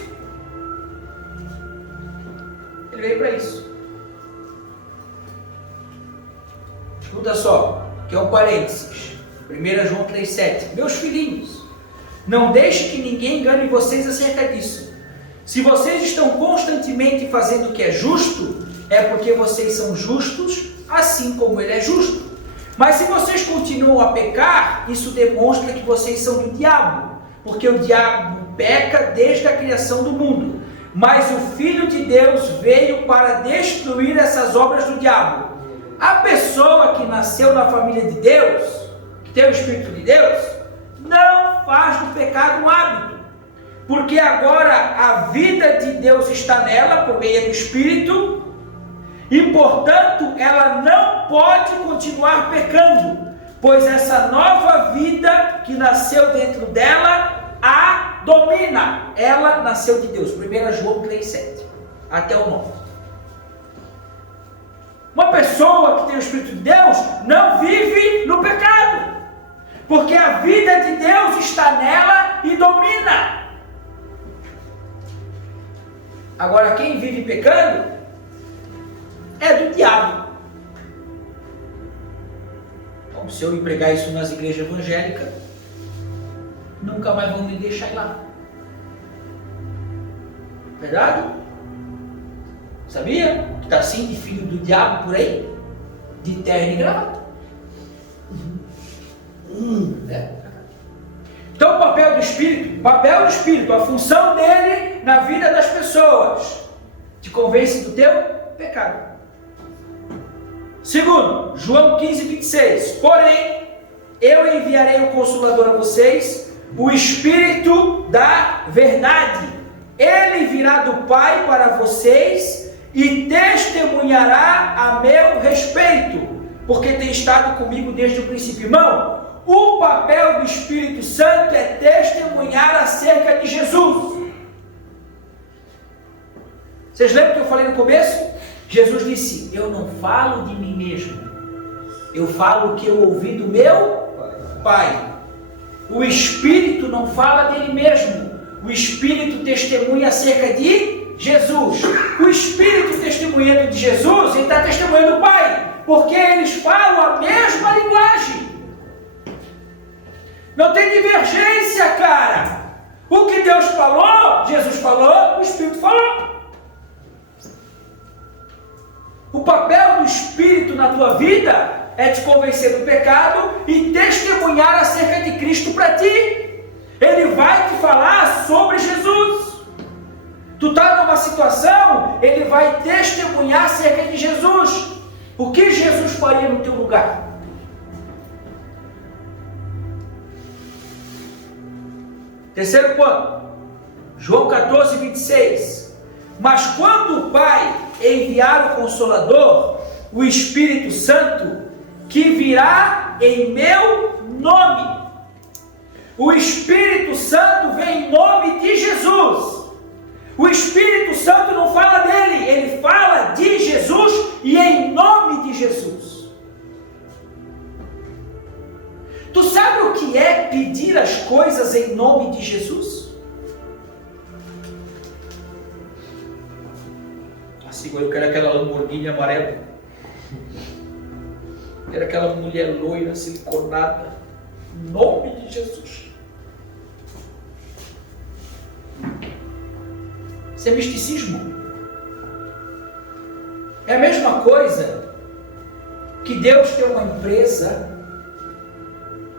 Ele veio para isso. Escuta só, que é um parênteses. 1 João 3,7. Meus filhinhos, não deixe que ninguém engane vocês acerca disso. Se vocês estão constantemente fazendo o que é justo, é porque vocês são justos, assim como Ele é justo. Mas se vocês continuam a pecar, isso demonstra que vocês são do diabo, porque o diabo peca desde a criação do mundo. Mas o Filho de Deus veio para destruir essas obras do diabo. A pessoa que nasceu na família de Deus, que tem o Espírito de Deus, não faz do pecado um hábito, porque agora a vida de Deus está nela por meio do Espírito, e portanto ela não pode continuar pecando, pois essa nova vida que nasceu dentro dela a domina. Ela nasceu de Deus. 1 João 3,7 até o 9. Uma pessoa que tem o Espírito de Deus não vive no pecado, porque a vida de Deus está nela e domina. Agora, quem vive pecando é do diabo. Então, se eu empregar isso nas igrejas evangélicas, nunca mais vão me deixar ir lá. Verdade? Sabia que está assim de filho do diabo por aí? De terno e gravata. Então o papel do Espírito, a função dele na vida das pessoas, te convence do teu pecado. Segundo, João 15:26. Porém, eu enviarei o Consolador a vocês, o Espírito da verdade. Ele virá do Pai para vocês e testemunhará a meu respeito, porque tem estado comigo desde o princípio. Irmão, o papel do Espírito Santo é testemunhar acerca de Jesus. Vocês lembram que eu falei no começo? Jesus disse: eu não falo de mim mesmo, eu falo o que eu ouvi do meu Pai. O Espírito não fala dele mesmo, o Espírito testemunha acerca de Jesus. O Espírito testemunhando de Jesus, ele está testemunhando o Pai, porque eles falam a mesma linguagem. Não tem divergência, cara. O que Deus falou, Jesus falou, o Espírito falou. O papel do Espírito na tua vida é te convencer do pecado e testemunhar acerca de Cristo para ti. Ele vai te falar sobre Jesus. Tu está numa situação, ele vai testemunhar acerca de Jesus. O que Jesus faria no teu lugar? Terceiro ponto, João 14, 26. Mas quando o Pai enviar o Consolador, o Espírito Santo, que virá em meu nome. O Espírito Santo vem em nome de Jesus. O Espírito Santo não fala dele, ele fala de Jesus e em nome de Jesus. Tu sabe o que é pedir as coisas em nome de Jesus? Assim, eu quero aquela Lamborghini amarela. Quero aquela mulher loira, siliconada. Em nome de Jesus. Isso é misticismo. É a mesma coisa que Deus tem uma empresa.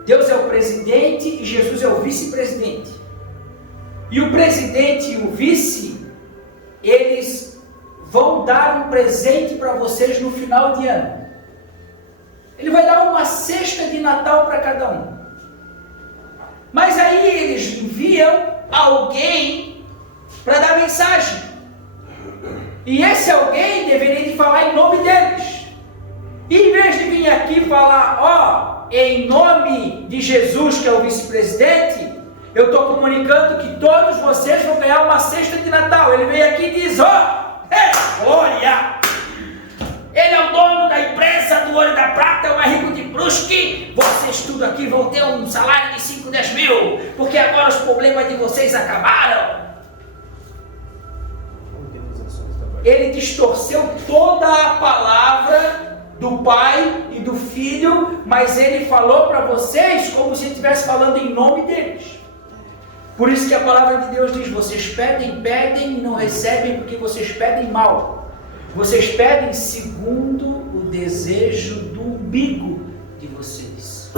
Deus é o presidente e Jesus é o vice-presidente. E o presidente e o vice, eles vão dar um presente para vocês no final de ano. Ele vai dar uma cesta de Natal para cada um. Mas aí eles enviam alguém para dar mensagem. E esse alguém deveria de falar em nome deles. E em vez de vir aqui falar, em nome de Jesus, que é o vice-presidente, eu estou comunicando que todos vocês vão ganhar uma cesta de Natal. Ele vem aqui e diz, glória! Ele é o dono da empresa do Ouro e da Prata, é o mais rico de Brusque. Vocês tudo aqui vão ter um salário de 5, 10 mil, porque agora os problemas de vocês acabaram. Ele distorceu toda a palavra do Pai e do Filho, mas ele falou para vocês como se ele estivesse falando em nome deles. Por isso que a palavra de Deus diz, vocês pedem e não recebem porque vocês pedem mal. Vocês pedem segundo o desejo do umbigo de vocês.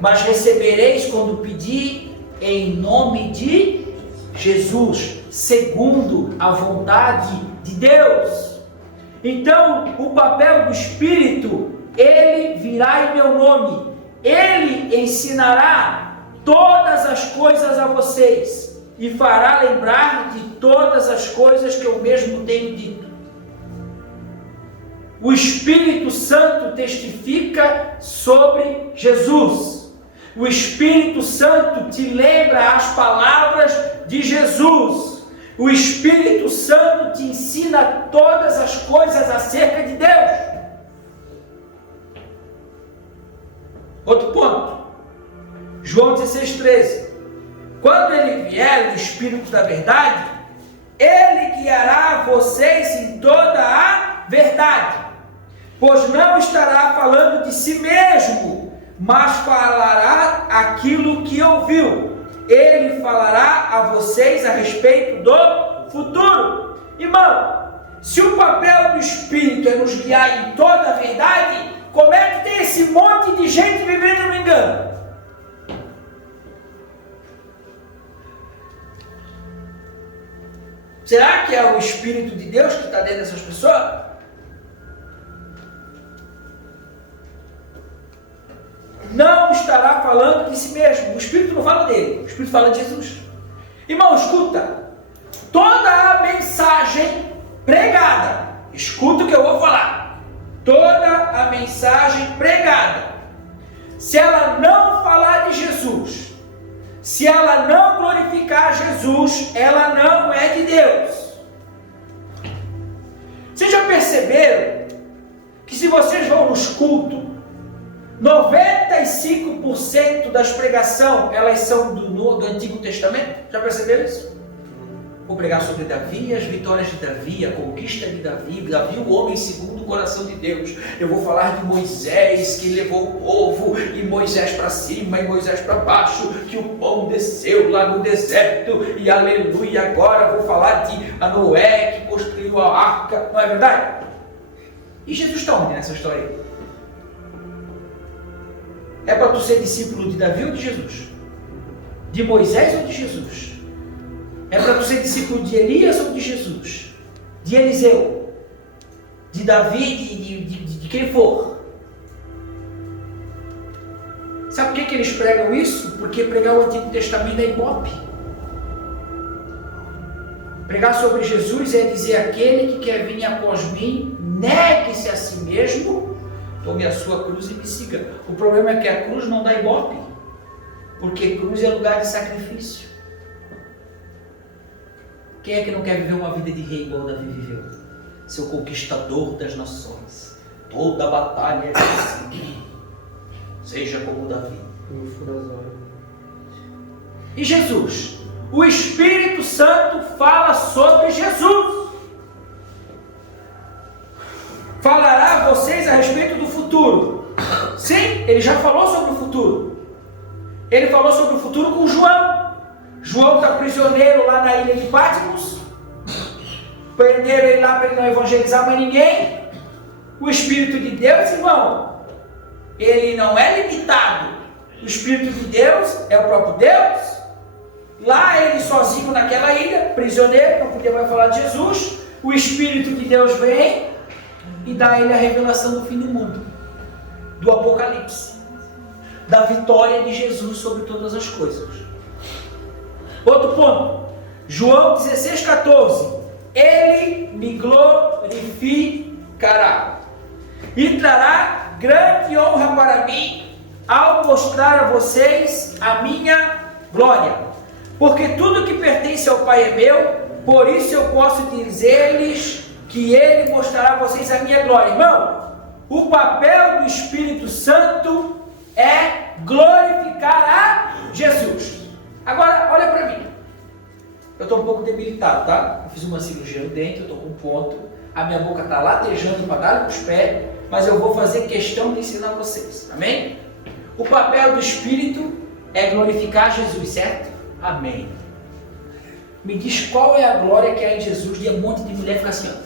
Mas recebereis quando pedir em nome de Jesus, segundo a vontade de Deus. Então, o papel do Espírito, ele virá em meu nome. Ele ensinará todas as coisas a vocês e fará lembrar de todas as coisas que eu mesmo tenho dito. O Espírito Santo testifica sobre Jesus. O Espírito Santo te lembra as palavras de Jesus. O Espírito Santo te ensina todas as coisas acerca de Deus. Outro ponto. João 16,13. Quando ele vier, o Espírito da verdade, ele guiará vocês em toda a verdade. Pois não estará falando de si mesmo, mas falará aquilo que ouviu. Ele falará a vocês a respeito do futuro. Irmão, se o papel do Espírito é nos guiar em toda a verdade, como é que tem esse monte de gente vivendo no engano? Será que é o Espírito de Deus que está dentro dessas pessoas? Não estará falando de si mesmo. O Espírito não fala dele, o Espírito fala de Jesus. Irmão, escuta. Toda a mensagem pregada, escuta o que eu vou falar. Toda a mensagem pregada, se ela não falar de Jesus, se ela não glorificar Jesus, ela não é de Deus. Vocês já perceberam que se vocês vão nos cultos, 95% das pregações, elas são do Antigo Testamento? Já perceberam isso? Vou pregar sobre Davi, as vitórias de Davi, a conquista de Davi, Davi o homem segundo o coração de Deus. Eu vou falar de Moisés que levou o povo, e Moisés para cima e Moisés para baixo, que o pão desceu lá no deserto, e aleluia. Agora vou falar de Noé que construiu a arca, não é verdade? E Jesus está onde nessa história aí? É para tu ser discípulo de Davi ou de Jesus? De Moisés ou de Jesus? É para tu ser discípulo de Elias ou de Jesus? De Eliseu? De Davi? De quem for? Sabe por que eles pregam isso? Porque pregar o Antigo Testamento é ibope. Pregar sobre Jesus é dizer: aquele que quer vir após mim, negue-se a si mesmo, tome a sua cruz e me siga. O problema é que a cruz não dá ibope, porque cruz é lugar de sacrifício. Quem é que não quer viver uma vida de rei igual Davi viveu? Seu conquistador das nações. Toda a batalha é assim. Seja como Davi. E Jesus? O Espírito Santo fala sobre Jesus. Falará a vocês a respeito do futuro. Sim, ele já falou sobre o futuro. Ele falou sobre o futuro com João. João está prisioneiro lá na ilha de Patmos. Prenderam ele lá para ele não evangelizar mais ninguém. O Espírito de Deus, irmão, ele não é limitado. O Espírito de Deus é o próprio Deus. Lá ele sozinho naquela ilha, prisioneiro, não podia mais falar de Jesus. O Espírito de Deus vem e dá a ele a revelação do fim do mundo, do Apocalipse, da vitória de Jesus sobre todas as coisas. Outro ponto, João 16,14. Ele me glorificará e trará grande honra para mim ao mostrar a vocês a minha glória. Porque tudo que pertence ao Pai é meu, por isso eu posso dizer-lhes que Ele mostrará a vocês a minha glória. Irmão, o papel do Espírito Santo é glorificar a Jesus. Agora, olha para mim. Eu estou um pouco debilitado, tá? Eu fiz uma cirurgia no dente, eu estou com um ponto. A minha boca está latejando para dar com os pés, mas eu vou fazer questão de ensinar vocês. Amém? O papel do Espírito é glorificar Jesus, certo? Amém. Me diz qual é a glória que há em Jesus e um monte de mulher fica assim, ó.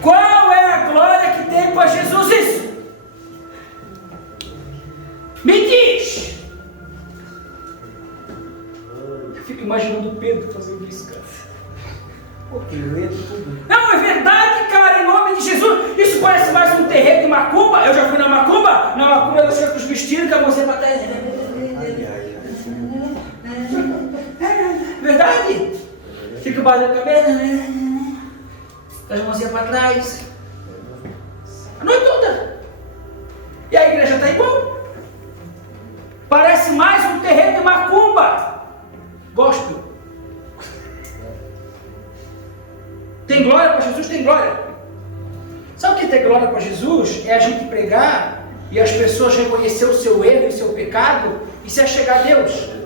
Qual é a glória que tem para Jesus isso? Me diz. Eu fico imaginando o Pedro fazendo isso, cara. Pô, que letra tudo. Não, é verdade, cara, em nome de Jesus. Isso parece mais um terreiro de macumba. Eu já fui na macumba. Na macumba eu chego com os vestidos, com a mãozinha para trás. Verdade? Fica batendo a cabeça, com as mãozinhas para trás, a noite toda. E a igreja está igual. Parece mais um terreiro de macumba. Gospel. Tem glória para Jesus? Tem glória. Sabe o que é ter glória para Jesus? É a gente pregar e as pessoas reconhecer o seu erro e o seu pecado e se achegar a Deus.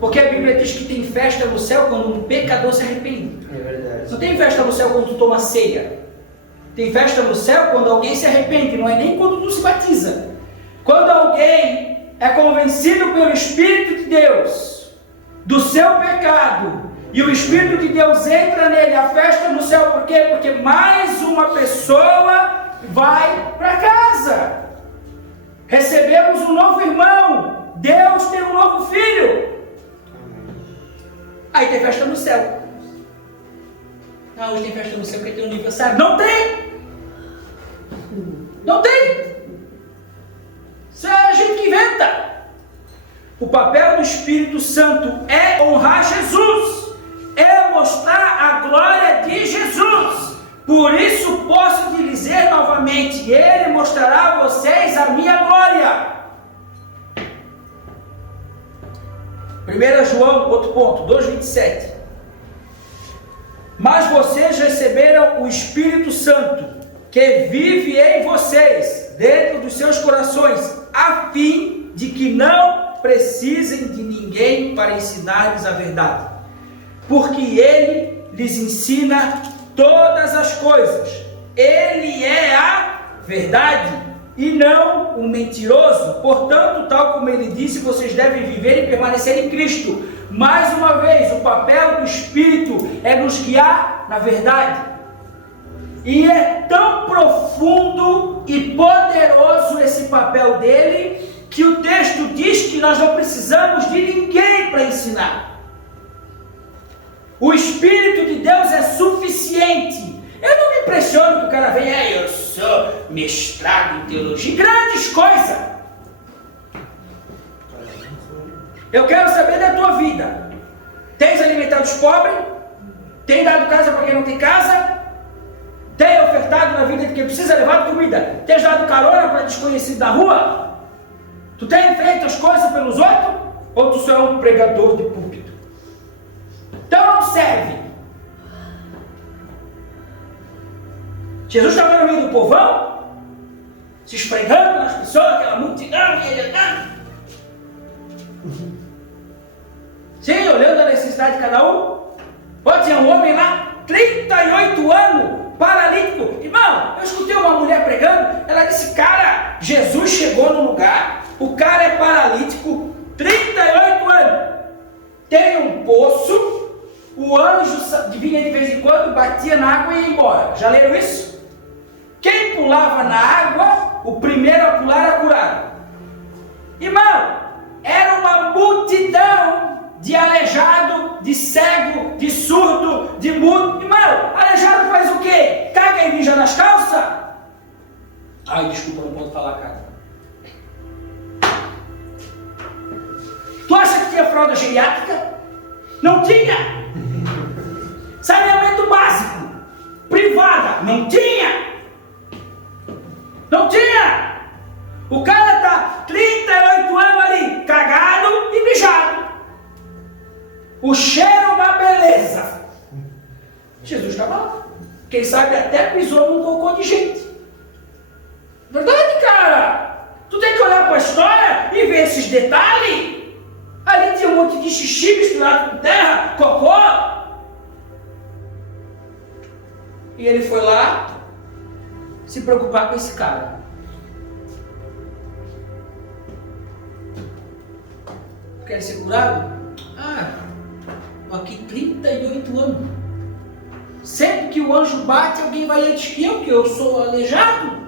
Porque a Bíblia diz que tem festa no céu quando um pecador se arrepende. É verdade. Não tem festa no céu quando tu toma ceia. Tem festa no céu quando alguém se arrepende, não é nem quando tu se batiza. Quando alguém é convencido pelo Espírito de Deus do seu pecado e o Espírito de Deus entra nele, a festa no céu. Por quê? Porque mais uma pessoa vai para casa. Recebemos um novo irmão. Deus tem um novo filho. Aí tem festa no céu. Ah, hoje tem festa no céu porque tem um aniversário. Não tem! Não tem! Isso é a gente que inventa. O papel do Espírito Santo é honrar Jesus, é mostrar a glória de Jesus. Por isso posso te dizer novamente: Ele mostrará a vocês a minha glória. 1 João, outro ponto, 2,27. Mas vocês receberam o Espírito Santo, que vive em vocês, dentro dos seus corações, a fim de que não precisem de ninguém para ensinar-lhes a verdade, porque Ele lhes ensina todas as coisas. Ele é a verdade e não um mentiroso. Portanto, tal como Ele disse, vocês devem viver e permanecer em Cristo. Mais uma vez, o papel do Espírito é nos guiar na verdade. E é tão profundo e poderoso esse papel dele, que o texto diz que nós não precisamos de ninguém para ensinar. O Espírito de Deus é suficiente. Eu não me impressiono que o cara venha, eu sou mestrado em teologia, grandes coisas. Eu quero saber da tua vida. Tens alimentado os pobres? Tem dado casa para quem não tem casa? Tem ofertado na vida de quem precisa, levado comida? Tens dado carona para desconhecido da rua? Tu tem feito as coisas pelos outros? Ou tu só é um pregador de púlpito? Então não serve. Jesus estava no meio do povão, se esfregando nas pessoas, aquela multidão, e ele andando. Sim, olhando a necessidade de cada um. Pode ter um homem lá, 38 anos, paralítico. Irmão, eu escutei uma mulher pregando, ela disse, cara, Jesus chegou no lugar, o cara é paralítico, 38 anos, tem um poço, o anjo vinha de vez em quando, batia na água e ia embora. Já leram isso? Quem pulava na água, o primeiro a pular era curado. Irmão, era uma multidão de aleijado, de cego, de surdo, de mudo. Irmão, aleijado faz o quê? Caga e mija nas calças? Ai, desculpa, não posso falar, cara. Tu acha que tinha fralda geriátrica? Não tinha. Saneamento básico, privada, não tinha. Não tinha. O cara está 38 anos ali, cagado e mijado. O cheiro é uma beleza. Jesus estava lá. Quem sabe até pisou num cocô de gente. Verdade, cara? Tu tem que olhar para a história e ver esses detalhes. Ali tinha um monte de xixi misturado com terra, cocô. E ele foi lá se preocupar com esse cara. Quer ser curado? Estou aqui 38 anos. Sempre que o anjo bate, alguém vai antes que eu sou aleijado.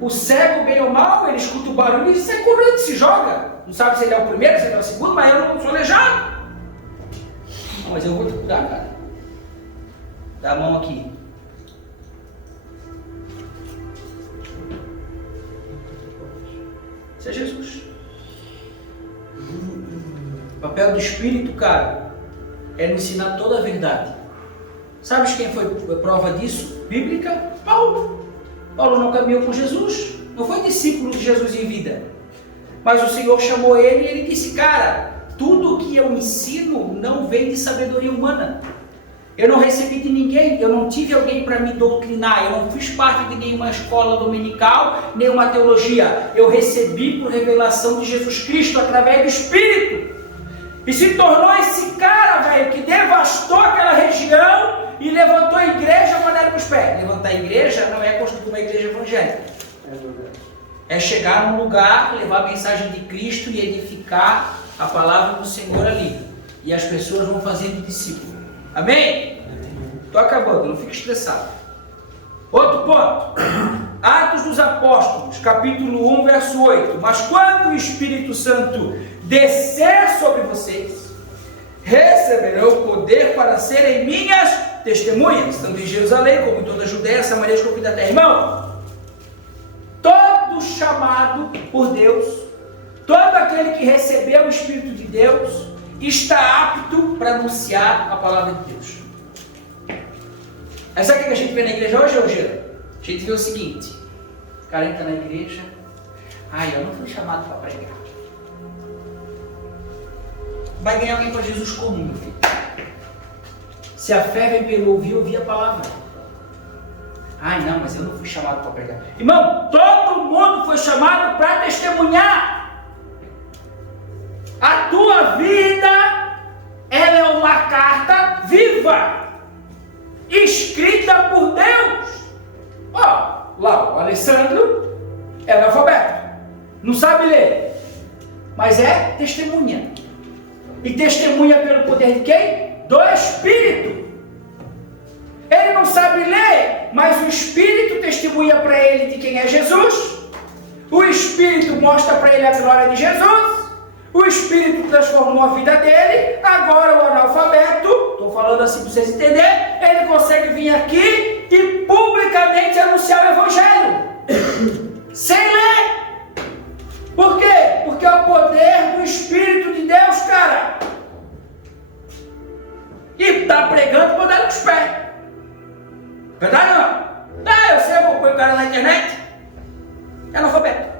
O cego, bem ou mal, ele escuta o barulho e sai correndo, se joga. Não sabe se ele é o primeiro, se ele é o segundo, mas eu não sou aleijado. Mas eu vou te curar, cara. Dá a mão aqui. Isso é Jesus. O papel do Espírito, cara, é nos ensinar toda a verdade. Sabes quem foi a prova disso? Bíblica? Paulo. Paulo não caminhou com Jesus, não foi discípulo de Jesus em vida. Mas o Senhor chamou ele e ele disse, cara, tudo o que eu ensino não vem de sabedoria humana. Eu não recebi de ninguém, eu não tive alguém para me doutrinar, eu não fiz parte de nenhuma escola dominical, nenhuma teologia. Eu recebi por revelação de Jesus Cristo através do Espírito. E se tornou esse cara, velho, que devastou aquela região e levantou a igreja quando era para os pés. Levantar a igreja não é construir uma igreja evangélica. É chegar num lugar, levar a mensagem de Cristo e edificar a palavra do Senhor ali. E as pessoas vão fazendo discípulo. Amém? Estou acabando, não fique estressado. Outro ponto. Atos dos Apóstolos, capítulo 1, verso 8. Mas quando o Espírito Santo descer sobre vocês, receberão poder para serem minhas testemunhas, tanto em Jerusalém como em toda a Judéia, Samaria e da terra. Irmão, todo chamado por Deus, todo aquele que recebeu o Espírito de Deus, está apto para anunciar a palavra de Deus. Aí sabe o que a gente vê na igreja hoje, Rogério? A gente vê o seguinte: o cara entra na igreja, eu não fui chamado para pregar. Vai ganhar alguém para Jesus comum, meu filho. Se a fé vem pelo ouvir a palavra. Ai não, mas eu não fui chamado para pregar. Irmão, todo mundo foi chamado para testemunhar. A tua vida, ela é uma carta viva, escrita por Deus. Ó, lá o Alessandro é analfabeto, não sabe ler, mas é testemunha. E testemunha pelo poder de quem? Do Espírito. Ele não sabe ler, mas o Espírito testemunha para ele de quem é Jesus. O Espírito mostra para ele a glória de Jesus. O Espírito transformou a vida dele. Agora o analfabeto, estou falando assim para vocês entenderem, ele consegue vir aqui e publicamente anunciar o Evangelho. Sem ler. Por quê? Porque é o poder do Espírito de Deus, cara. E está pregando por dar nos pés. Verdade ou não? Ah, eu sei, eu vou pôr o cara na internet. É analfabeto.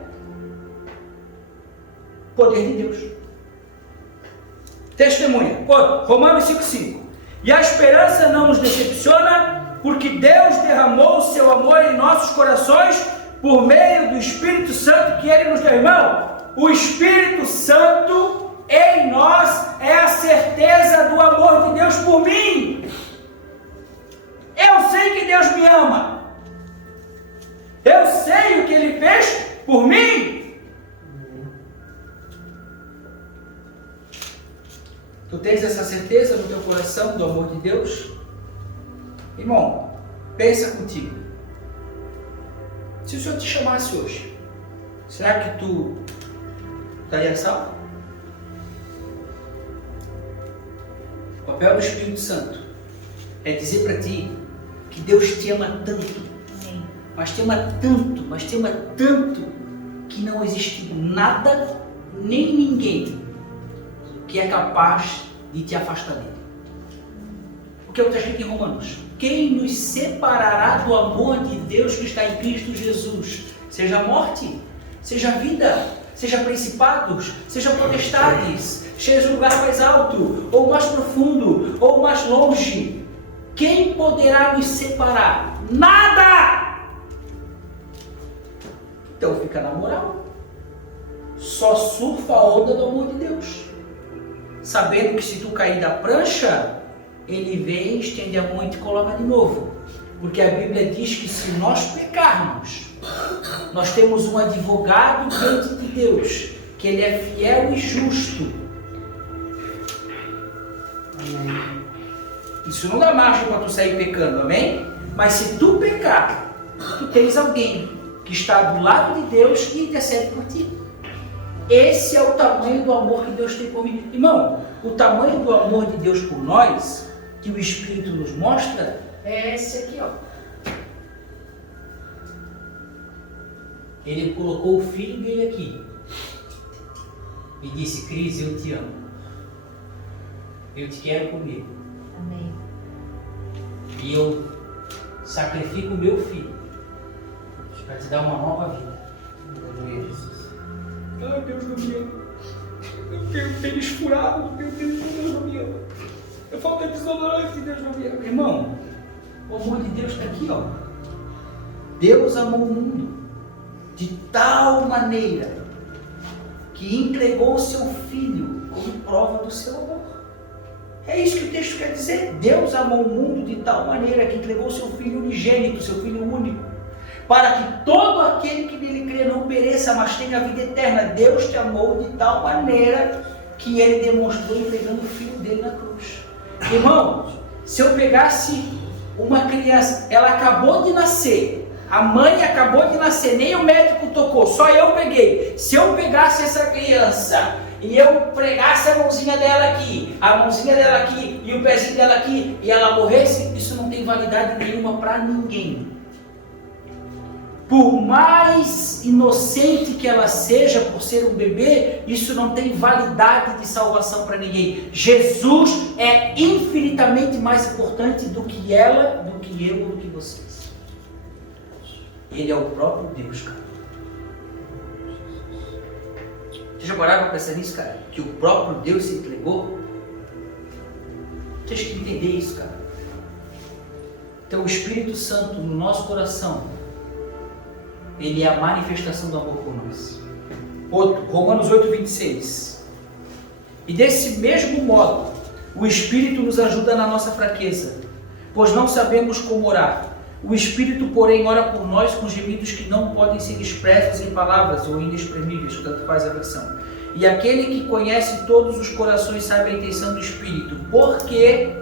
Poder de Deus. Testemunha. Romanos 5,5. E a esperança não nos decepciona, porque Deus derramou o seu amor em nossos corações por meio do Espírito Santo que Ele nos deu. Irmão, o Espírito Santo em nós é a certeza do amor de Deus por mim. Eu sei que Deus me ama. Eu sei o que Ele fez por mim. Tu tens essa certeza no teu coração do amor de Deus? Irmão, pensa contigo. Se o Senhor te chamasse hoje, será que tu estaria salvo? O papel do Espírito Santo é dizer para ti que Deus te ama tanto, mas te ama tanto, que não existe nada, nem ninguém que é capaz de te afastar dele. Porque é o que está escrito em Romanos. Quem nos separará do amor de Deus que está em Cristo Jesus? Seja a morte, seja a vida, seja principados, seja potestades, seja o lugar mais alto, ou mais profundo, ou mais longe. Quem poderá nos separar? Nada! Então fica na moral. Só surfa a onda do amor de Deus. Sabendo que se tu cair da prancha, Ele vem, estende a mão e te coloca de novo. Porque a Bíblia diz que se nós pecarmos, nós temos um advogado diante de Deus, que Ele é fiel e justo. Amém. Isso não dá margem para tu sair pecando, amém? Mas se tu pecar, tu tens alguém que está do lado de Deus e intercede por ti. Esse é o tamanho do amor que Deus tem por mim. Irmão, o tamanho do amor de Deus por nós, que o Espírito nos mostra, é esse aqui, ó. Ele colocou o filho dele aqui e disse: Cris, eu te amo. Eu te quero comigo. Amém. E eu sacrifico o meu filho para te dar uma nova vida. Ai, Deus não me ama. Eu tenho tênis furado, Deus não me ama. Eu falta desodorante, Deus não me ama. Irmão, o amor de Deus está aqui, ó. Deus amou o mundo de tal maneira que entregou o seu filho como prova do seu amor. É isso que o texto quer dizer. Deus amou o mundo de tal maneira que entregou o seu filho unigênito, seu filho único, para que todo aquele que nele crê não pereça, mas tenha a vida eterna. Deus te amou de tal maneira que Ele demonstrou entregando o filho dele na cruz. Irmão, se eu pegasse uma criança, ela acabou de nascer, a mãe acabou de nascer, nem o médico tocou, só eu peguei. Se eu pegasse essa criança e eu pregasse a mãozinha dela aqui, a mãozinha dela aqui e o pezinho dela aqui, e ela morresse, isso não tem validade nenhuma para ninguém. Por mais inocente que ela seja, por ser um bebê, isso não tem validade de salvação para ninguém. Jesus é infinitamente mais importante do que ela, do que eu, do que vocês. Ele é o próprio Deus, cara. Vocês já pararam para pensar nisso, cara? Que o próprio Deus se entregou? Vocês têm que entender isso, cara. Então o Espírito Santo no nosso coração, ele é a manifestação do amor por nós. Outro, Romanos 8:26. E desse mesmo modo, o Espírito nos ajuda na nossa fraqueza, pois não sabemos como orar. O Espírito, porém, ora por nós com gemidos que não podem ser expressos em palavras ou inexprimíveis, tanto faz a versão. E aquele que conhece todos os corações sabe a intenção do Espírito, porque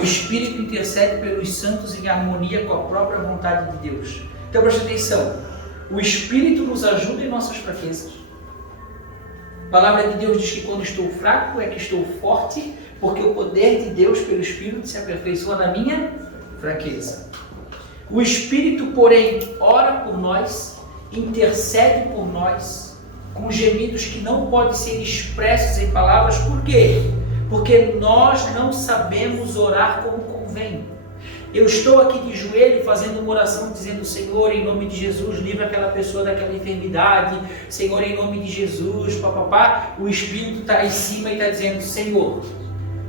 o Espírito intercede pelos santos em harmonia com a própria vontade de Deus. Então preste atenção, o Espírito nos ajuda em nossas fraquezas. A palavra de Deus diz que quando estou fraco é que estou forte, porque o poder de Deus pelo Espírito se aperfeiçoa na minha fraqueza. O Espírito, porém, ora por nós, intercede por nós, com gemidos que não podem ser expressos em palavras. Por quê? Porque nós não sabemos orar como convém. Eu estou aqui de joelho fazendo uma oração dizendo: Senhor, em nome de Jesus, livra aquela pessoa daquela enfermidade. Senhor, em nome de Jesus, papapá. O Espírito está em cima e está dizendo: Senhor,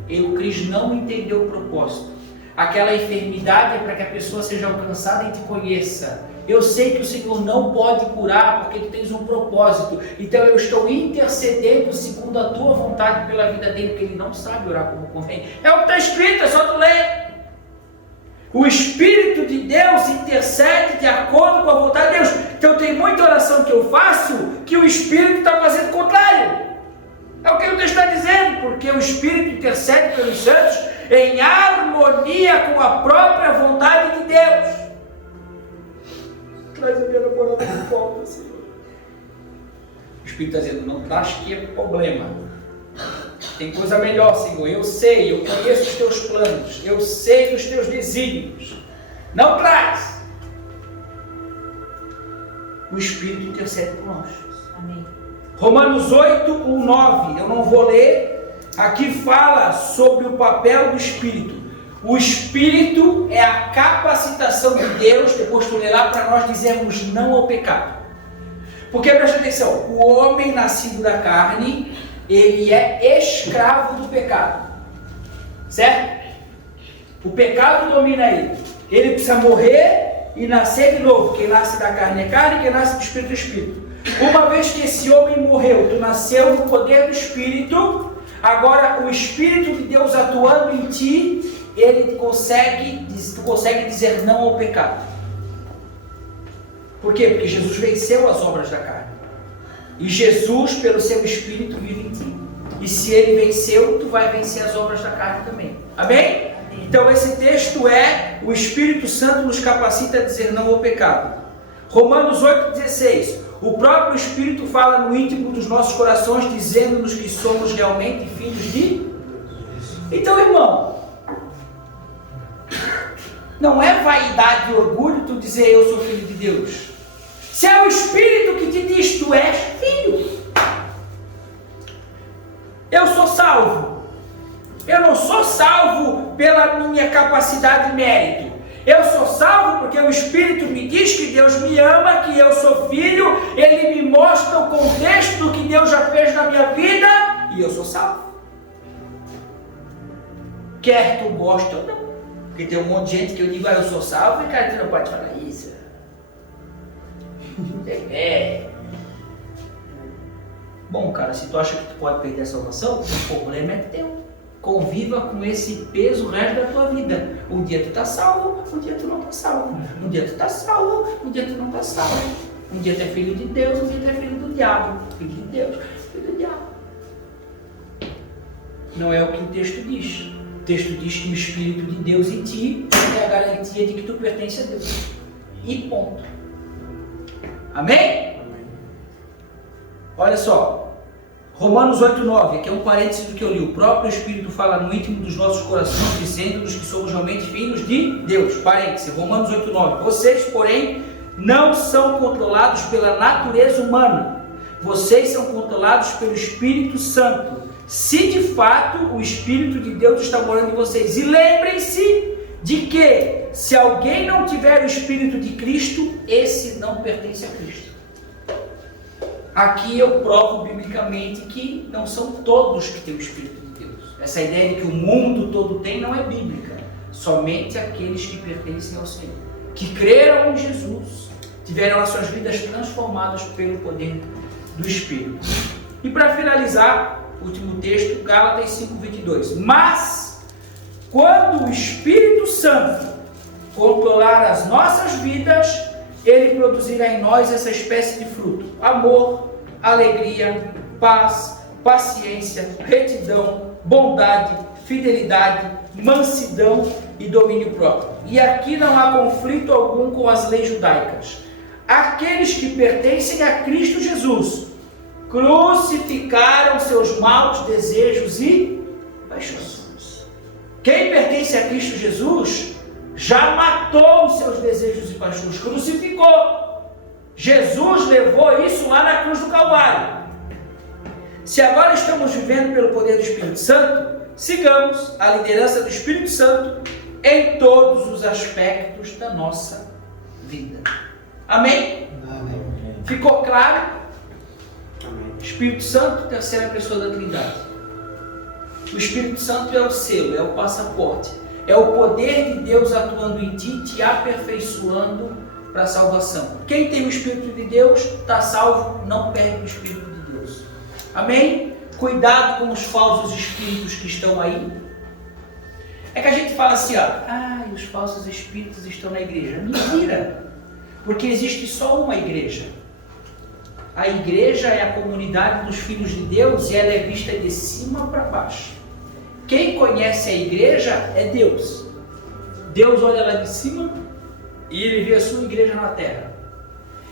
o Cris não entendeu o propósito. Aquela enfermidade é para que a pessoa seja alcançada e te conheça. Eu sei que o Senhor não pode curar porque tu tens um propósito. Então eu estou intercedendo segundo a tua vontade pela vida dele, porque ele não sabe orar como convém. É o que está escrito, é só tu ler. O Espírito de Deus intercede de acordo com a vontade de Deus. Então tem muita oração que eu faço que o Espírito está fazendo o contrário. É o que o texto está dizendo, porque o Espírito intercede pelos santos em harmonia com a própria vontade de Deus. Traz a minha namorada de volta, Senhor. O Espírito está dizendo: não traz que é problema. Tem coisa melhor, Senhor. Eu sei, eu conheço os teus planos. Eu sei dos teus desígnios. Não traz. O Espírito intercede por nós. Amém. Romanos 8:1-9. Eu não vou ler. Aqui fala sobre o papel do Espírito. O Espírito é a capacitação de Deus, depois tu lê lá, para nós dizermos não ao pecado. Porque, presta atenção, o homem nascido da carne, ele é escravo do pecado. Certo? O pecado domina ele. Ele precisa morrer e nascer de novo. Quem nasce da carne é carne, quem nasce do Espírito é Espírito. Uma vez que esse homem morreu, tu nasceu no poder do Espírito. Agora o Espírito de Deus atuando em ti, tu consegue dizer não ao pecado. Por quê? Porque Jesus venceu as obras da carne. E Jesus, pelo seu Espírito, vive em ti. E se ele venceu, tu vai vencer as obras da carne também. Amém? Então esse texto é: o Espírito Santo nos capacita a dizer não ao pecado. Romanos 8:16. O próprio Espírito fala no íntimo dos nossos corações, dizendo-nos que somos realmente filhos de... Então, irmão, não é vaidade e orgulho tu dizer eu sou filho de Deus. Se é o Espírito que te diz tu és filho. Eu sou salvo. Eu não sou salvo pela minha capacidade e mérito. Eu sou salvo porque o Espírito me diz que Deus me ama, que eu sou filho, ele me mostra o contexto do que Deus já fez na minha vida e eu sou salvo. Quer tu goste ou não. Porque tem um monte de gente que eu digo: eu sou salvo, e cara, tu não pode falar isso. Bom, cara, se tu acha que tu pode perder a salvação, o problema é teu. Conviva com esse peso o resto da tua vida. Um dia tu está salvo, um dia tu não está salvo. Um dia tu está salvo, um dia tu não está salvo. Um dia tu é filho de Deus, um dia tu é filho do diabo. Filho de Deus, filho do diabo. Não é o que o texto diz. O texto diz que o Espírito de Deus em ti é a garantia de que tu pertence a Deus. E ponto. Amém? Olha só. Romanos 8:9, aqui é um parênteses do que eu li. O próprio Espírito fala no íntimo dos nossos corações, dizendo-nos que somos realmente filhos de Deus. Parênteses, Romanos 8:9. Vocês, porém, não são controlados pela natureza humana. Vocês são controlados pelo Espírito Santo. Se de fato o Espírito de Deus está morando em vocês. E lembrem-se de que, se alguém não tiver o Espírito de Cristo, esse não pertence a Cristo. Aqui eu provo biblicamente que não são todos que têm o Espírito de Deus. Essa ideia de que o mundo todo tem não é bíblica. Somente aqueles que pertencem ao Senhor, que creram em Jesus, tiveram as suas vidas transformadas pelo poder do Espírito. E para finalizar, último texto, Gálatas 5:22. Mas, quando o Espírito Santo controlar as nossas vidas, ele produzirá em nós essa espécie de fruto: amor, alegria, paz, paciência, retidão, bondade, fidelidade, mansidão e domínio próprio. E aqui não há conflito algum com as leis judaicas. Aqueles que pertencem a Cristo Jesus crucificaram seus maus desejos e paixões. Quem pertence a Cristo Jesus já matou os seus desejos e paixões, crucificou. Jesus levou isso lá na cruz do Calvário. Se agora estamos vivendo pelo poder do Espírito Santo, sigamos a liderança do Espírito Santo em todos os aspectos da nossa vida. Amém? Amém. Ficou claro? Amém. Espírito Santo, terceira pessoa da Trindade. O Espírito Santo é o selo, é o passaporte, é o poder de Deus atuando em ti, te aperfeiçoando para a salvação. Quem tem o Espírito de Deus está salvo, não perde o Espírito de Deus. Amém? Cuidado com os falsos espíritos que estão aí. É que a gente fala assim, ó, os falsos espíritos estão na igreja. Mentira! Porque existe só uma igreja. A igreja é a comunidade dos filhos de Deus e ela é vista de cima para baixo. Quem conhece a igreja é Deus. Deus olha lá de cima e ele vê a sua igreja na terra.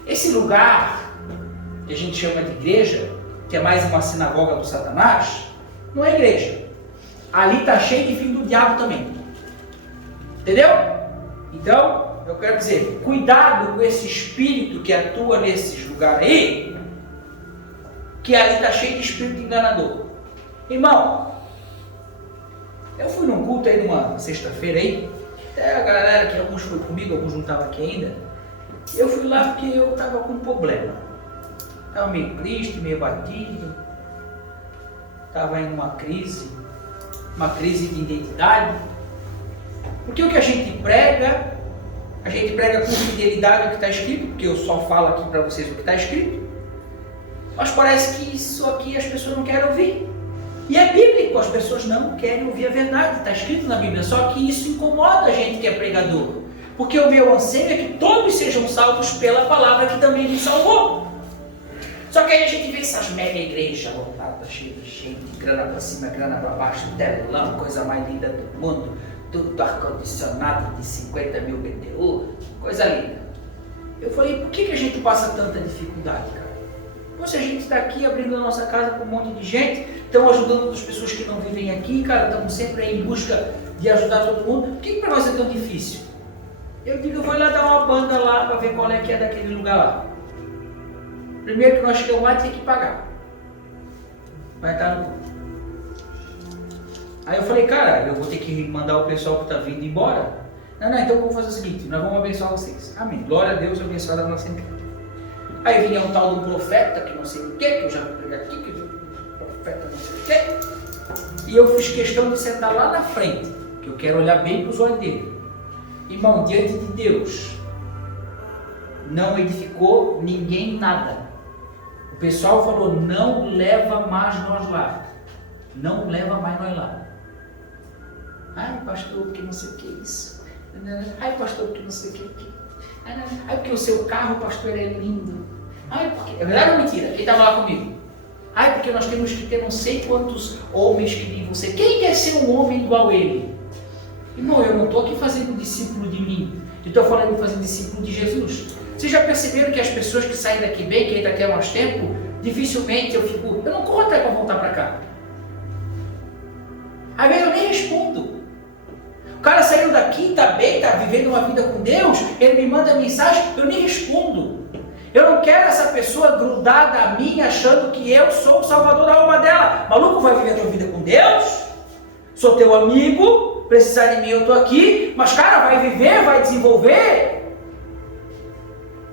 Esse lugar que a gente chama de igreja, que é mais uma sinagoga do Satanás, não é igreja. Ali está cheio de filho do diabo também. Entendeu? Então, eu quero dizer, cuidado com esse espírito que atua nesses lugares aí, que ali está cheio de espírito enganador. Irmão, eu fui num culto aí numa sexta-feira aí, até a galera que alguns foram comigo, alguns não estavam aqui ainda. Eu fui lá porque eu estava com um problema. Estava meio triste, meio abatido, estava em uma crise de identidade. Porque o que a gente prega com fidelidade o que está escrito, porque eu só falo aqui para vocês o que está escrito, mas parece que isso aqui as pessoas não querem ouvir. E é bíblico, as pessoas não querem ouvir a verdade, está escrito na Bíblia, só que isso incomoda a gente que é pregador, porque o meu anseio é que todos sejam salvos pela palavra que também me salvou. Só que aí a gente vê essas mega igrejas lotadas, cheias de gente, grana para cima, grana para baixo, telão, coisa mais linda do mundo, tudo ar-condicionado de 50 mil BTU, coisa linda. Eu falei, por que a gente passa tanta dificuldade, cara? Pô, se a gente está aqui abrindo a nossa casa para um monte de gente, estamos ajudando outras pessoas que não vivem aqui, cara, estamos sempre aí em busca de ajudar todo mundo, por que para nós é tão difícil? Eu digo, eu vou lá dar uma banda lá para ver qual é que é daquele lugar lá. Primeiro que nós chegamos lá, tinha que pagar. Vai estar no culto. Aí eu falei, cara, eu vou ter que mandar o pessoal que está vindo embora. Não, então vamos fazer o seguinte, nós vamos abençoar vocês. Amém. Glória a Deus, abençoar a nossa igreja. Aí vinha um tal do profeta, que não sei o que, que eu já vou pegar aqui, que o profeta não sei o que. E eu fiz questão de sentar lá na frente, que eu quero olhar bem para os olhos dele. Irmão, diante de Deus, não edificou ninguém nada. O pessoal falou, não leva mais nós lá. Não leva mais nós lá. Ai, pastor, porque não sei o que é isso. Ai, pastor, porque não sei o que é aquilo. Ai, porque o seu carro, pastor, é lindo. Ai, porque... É verdade ou mentira? Quem estava lá comigo? Ai, porque nós temos que ter não sei quantos homens que nem você. Quem quer ser um homem igual a ele? Irmão, eu não estou aqui fazendo discípulo de mim. Eu estou falando de fazer discípulo de Jesus. Vocês já perceberam que as pessoas que saem daqui bem, que ainda aqui há mais tempo, dificilmente eu não corro até para voltar para cá. Às vezes eu nem respondo. O cara saiu daqui, está bem, está vivendo uma vida com Deus, ele me manda mensagem, eu nem respondo. Eu não quero essa pessoa grudada a mim, achando que eu sou o salvador da alma dela. Maluco, vai viver a tua vida com Deus? Sou teu amigo, precisar de mim eu estou aqui, mas cara, vai viver, vai desenvolver.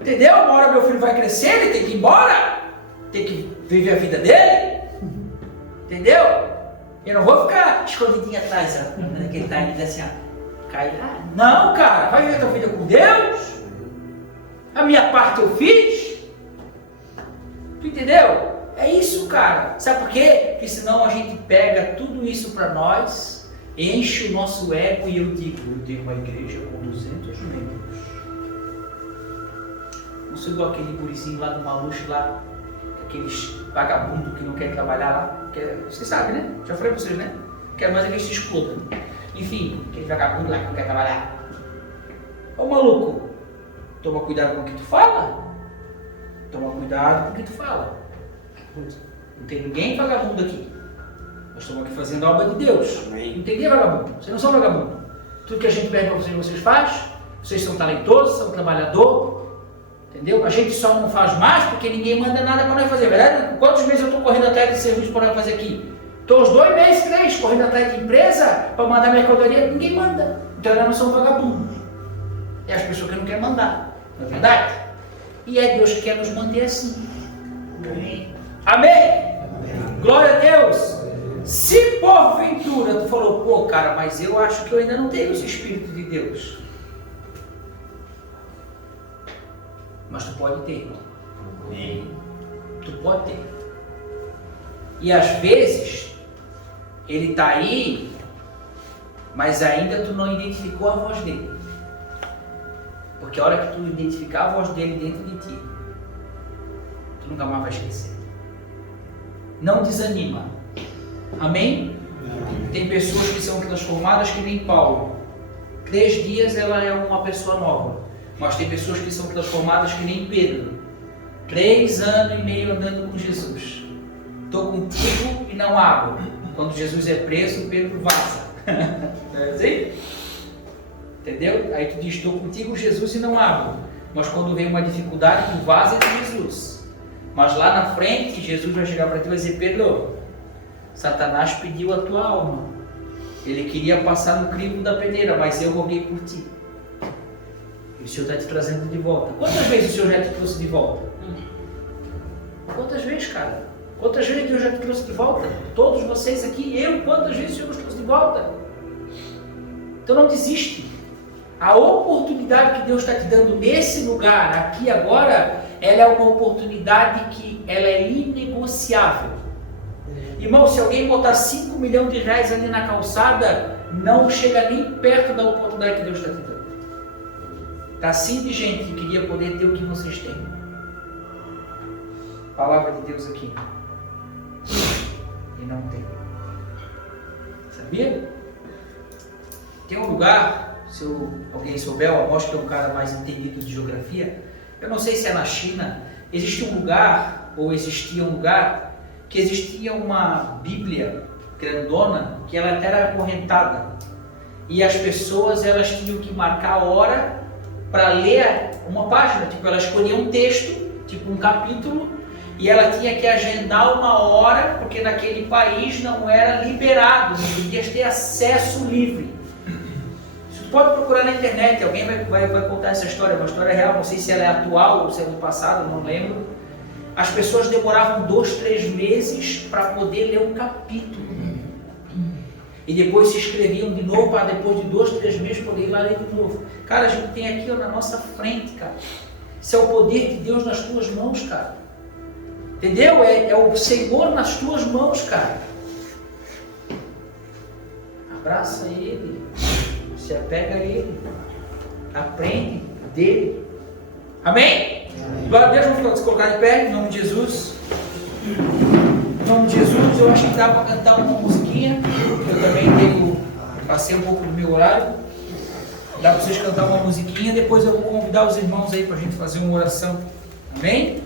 Entendeu? Uma hora meu filho vai crescer, ele tem que ir embora, tem que viver a vida dele. Entendeu? Eu não vou ficar escondidinho atrás, ó, naquele time assim, ó. Caiar? Não, cara, vai viver a tua vida com Deus. A minha parte eu fiz. Tu entendeu? É isso, cara. Sabe por quê? Porque senão a gente pega tudo isso para nós, enche o nosso ego e eu tenho uma igreja com 200 membros. Não sou igual aquele gurizinho lá do Maluxo lá, aqueles vagabundos que não querem trabalhar lá. Vocês sabem, né? Já falei para vocês, né? Quero mais é que eles se explodam. Enfim, aquele vagabundo lá que não quer trabalhar. Ô maluco, toma cuidado com o que tu fala. Toma cuidado com o que tu fala. Não tem ninguém vagabundo aqui. Nós estamos aqui fazendo a obra de Deus. Amém. Não tem ninguém vagabundo. Vocês não são vagabundo. Tudo que a gente pede para vocês faz. Vocês são talentosos, são trabalhadores. Entendeu? A gente só não faz mais porque ninguém manda nada para nós fazer. Verdade? Quantos meses eu estou correndo atrás de serviço para nós fazer aqui? Estou uns 2 meses, 3, correndo atrás de empresa para mandar mercadoria. Ninguém manda. Então nós não somos vagabundos. É as pessoas que não querem mandar. Não é verdade? E é Deus que quer nos manter assim. Amém. Amém. Glória a Deus. Se porventura tu falou, pô cara, mas eu acho que eu ainda não tenho esse Espírito de Deus. Mas tu pode ter. Amém. Tu pode ter. E às vezes, ele está aí, mas ainda tu não identificou a voz dele. Porque a hora que tu identificar a voz dele dentro de ti, tu nunca mais vai esquecer. Não desanima. Amém? Tem pessoas que são transformadas que nem Paulo. 3 dias ela é uma pessoa nova. Mas tem pessoas que são transformadas que nem Pedro. 3 anos e meio andando com Jesus. Estou contigo e não abro. Quando Jesus é preso, Pedro vaza. É assim? Entendeu? Aí tu diz, estou contigo, Jesus, e não abro. Mas quando vem uma dificuldade, tu vaza de Jesus. Mas lá na frente, Jesus vai chegar para ti e vai dizer, Pedro, Satanás pediu a tua alma. Ele queria passar no crivo da peneira, mas eu roguei por ti. E o Senhor está te trazendo de volta. Quantas vezes o Senhor já te trouxe de volta? Quantas vezes, cara? Quantas vezes Deus já te trouxe de volta? Todos vocês aqui, quantas vezes o Senhor nos trouxe de volta? Então não desiste. A oportunidade que Deus está te dando nesse lugar, aqui agora, ela é uma oportunidade que ela é inegociável. Irmão, se alguém botar 5 milhões de reais ali na calçada, não chega nem perto da oportunidade que Deus está te dando. Está assim de gente que queria poder ter o que vocês têm. Palavra de Deus aqui. E não tem. Sabia? Tem um lugar, se alguém souber, o Amos, que é um cara mais entendido de geografia, eu não sei se é na China, existe um lugar, ou existia um lugar, que existia uma Bíblia grandona, que ela até era acorrentada. E as pessoas, elas tinham que marcar a hora para ler uma página, tipo, ela escolhia um texto, tipo um capítulo, e ela tinha que agendar uma hora, porque naquele país não era liberado, não podia ter acesso livre. Você pode procurar na internet, alguém vai contar essa história, uma história real, não sei se ela é atual ou se é do passado, não lembro. As pessoas demoravam 2, 3 meses para poder ler um capítulo. E depois se inscreviam de novo para depois de 2, 3 meses poder ir lá ler de novo. Cara, a gente tem aqui na nossa frente, cara. Isso é o poder de Deus nas tuas mãos, cara. Entendeu? É o Senhor nas tuas mãos, cara. Abraça Ele. Se apega a Ele. Aprende dele. Amém? Glória a Deus, vamos se colocar de pé, em nome de Jesus. Em nome de Jesus, eu acho que dá para cantar uma musiquinha. Eu também passei um pouco do meu horário. Dá para vocês cantar uma musiquinha, depois eu vou convidar os irmãos aí para a gente fazer uma oração. Amém?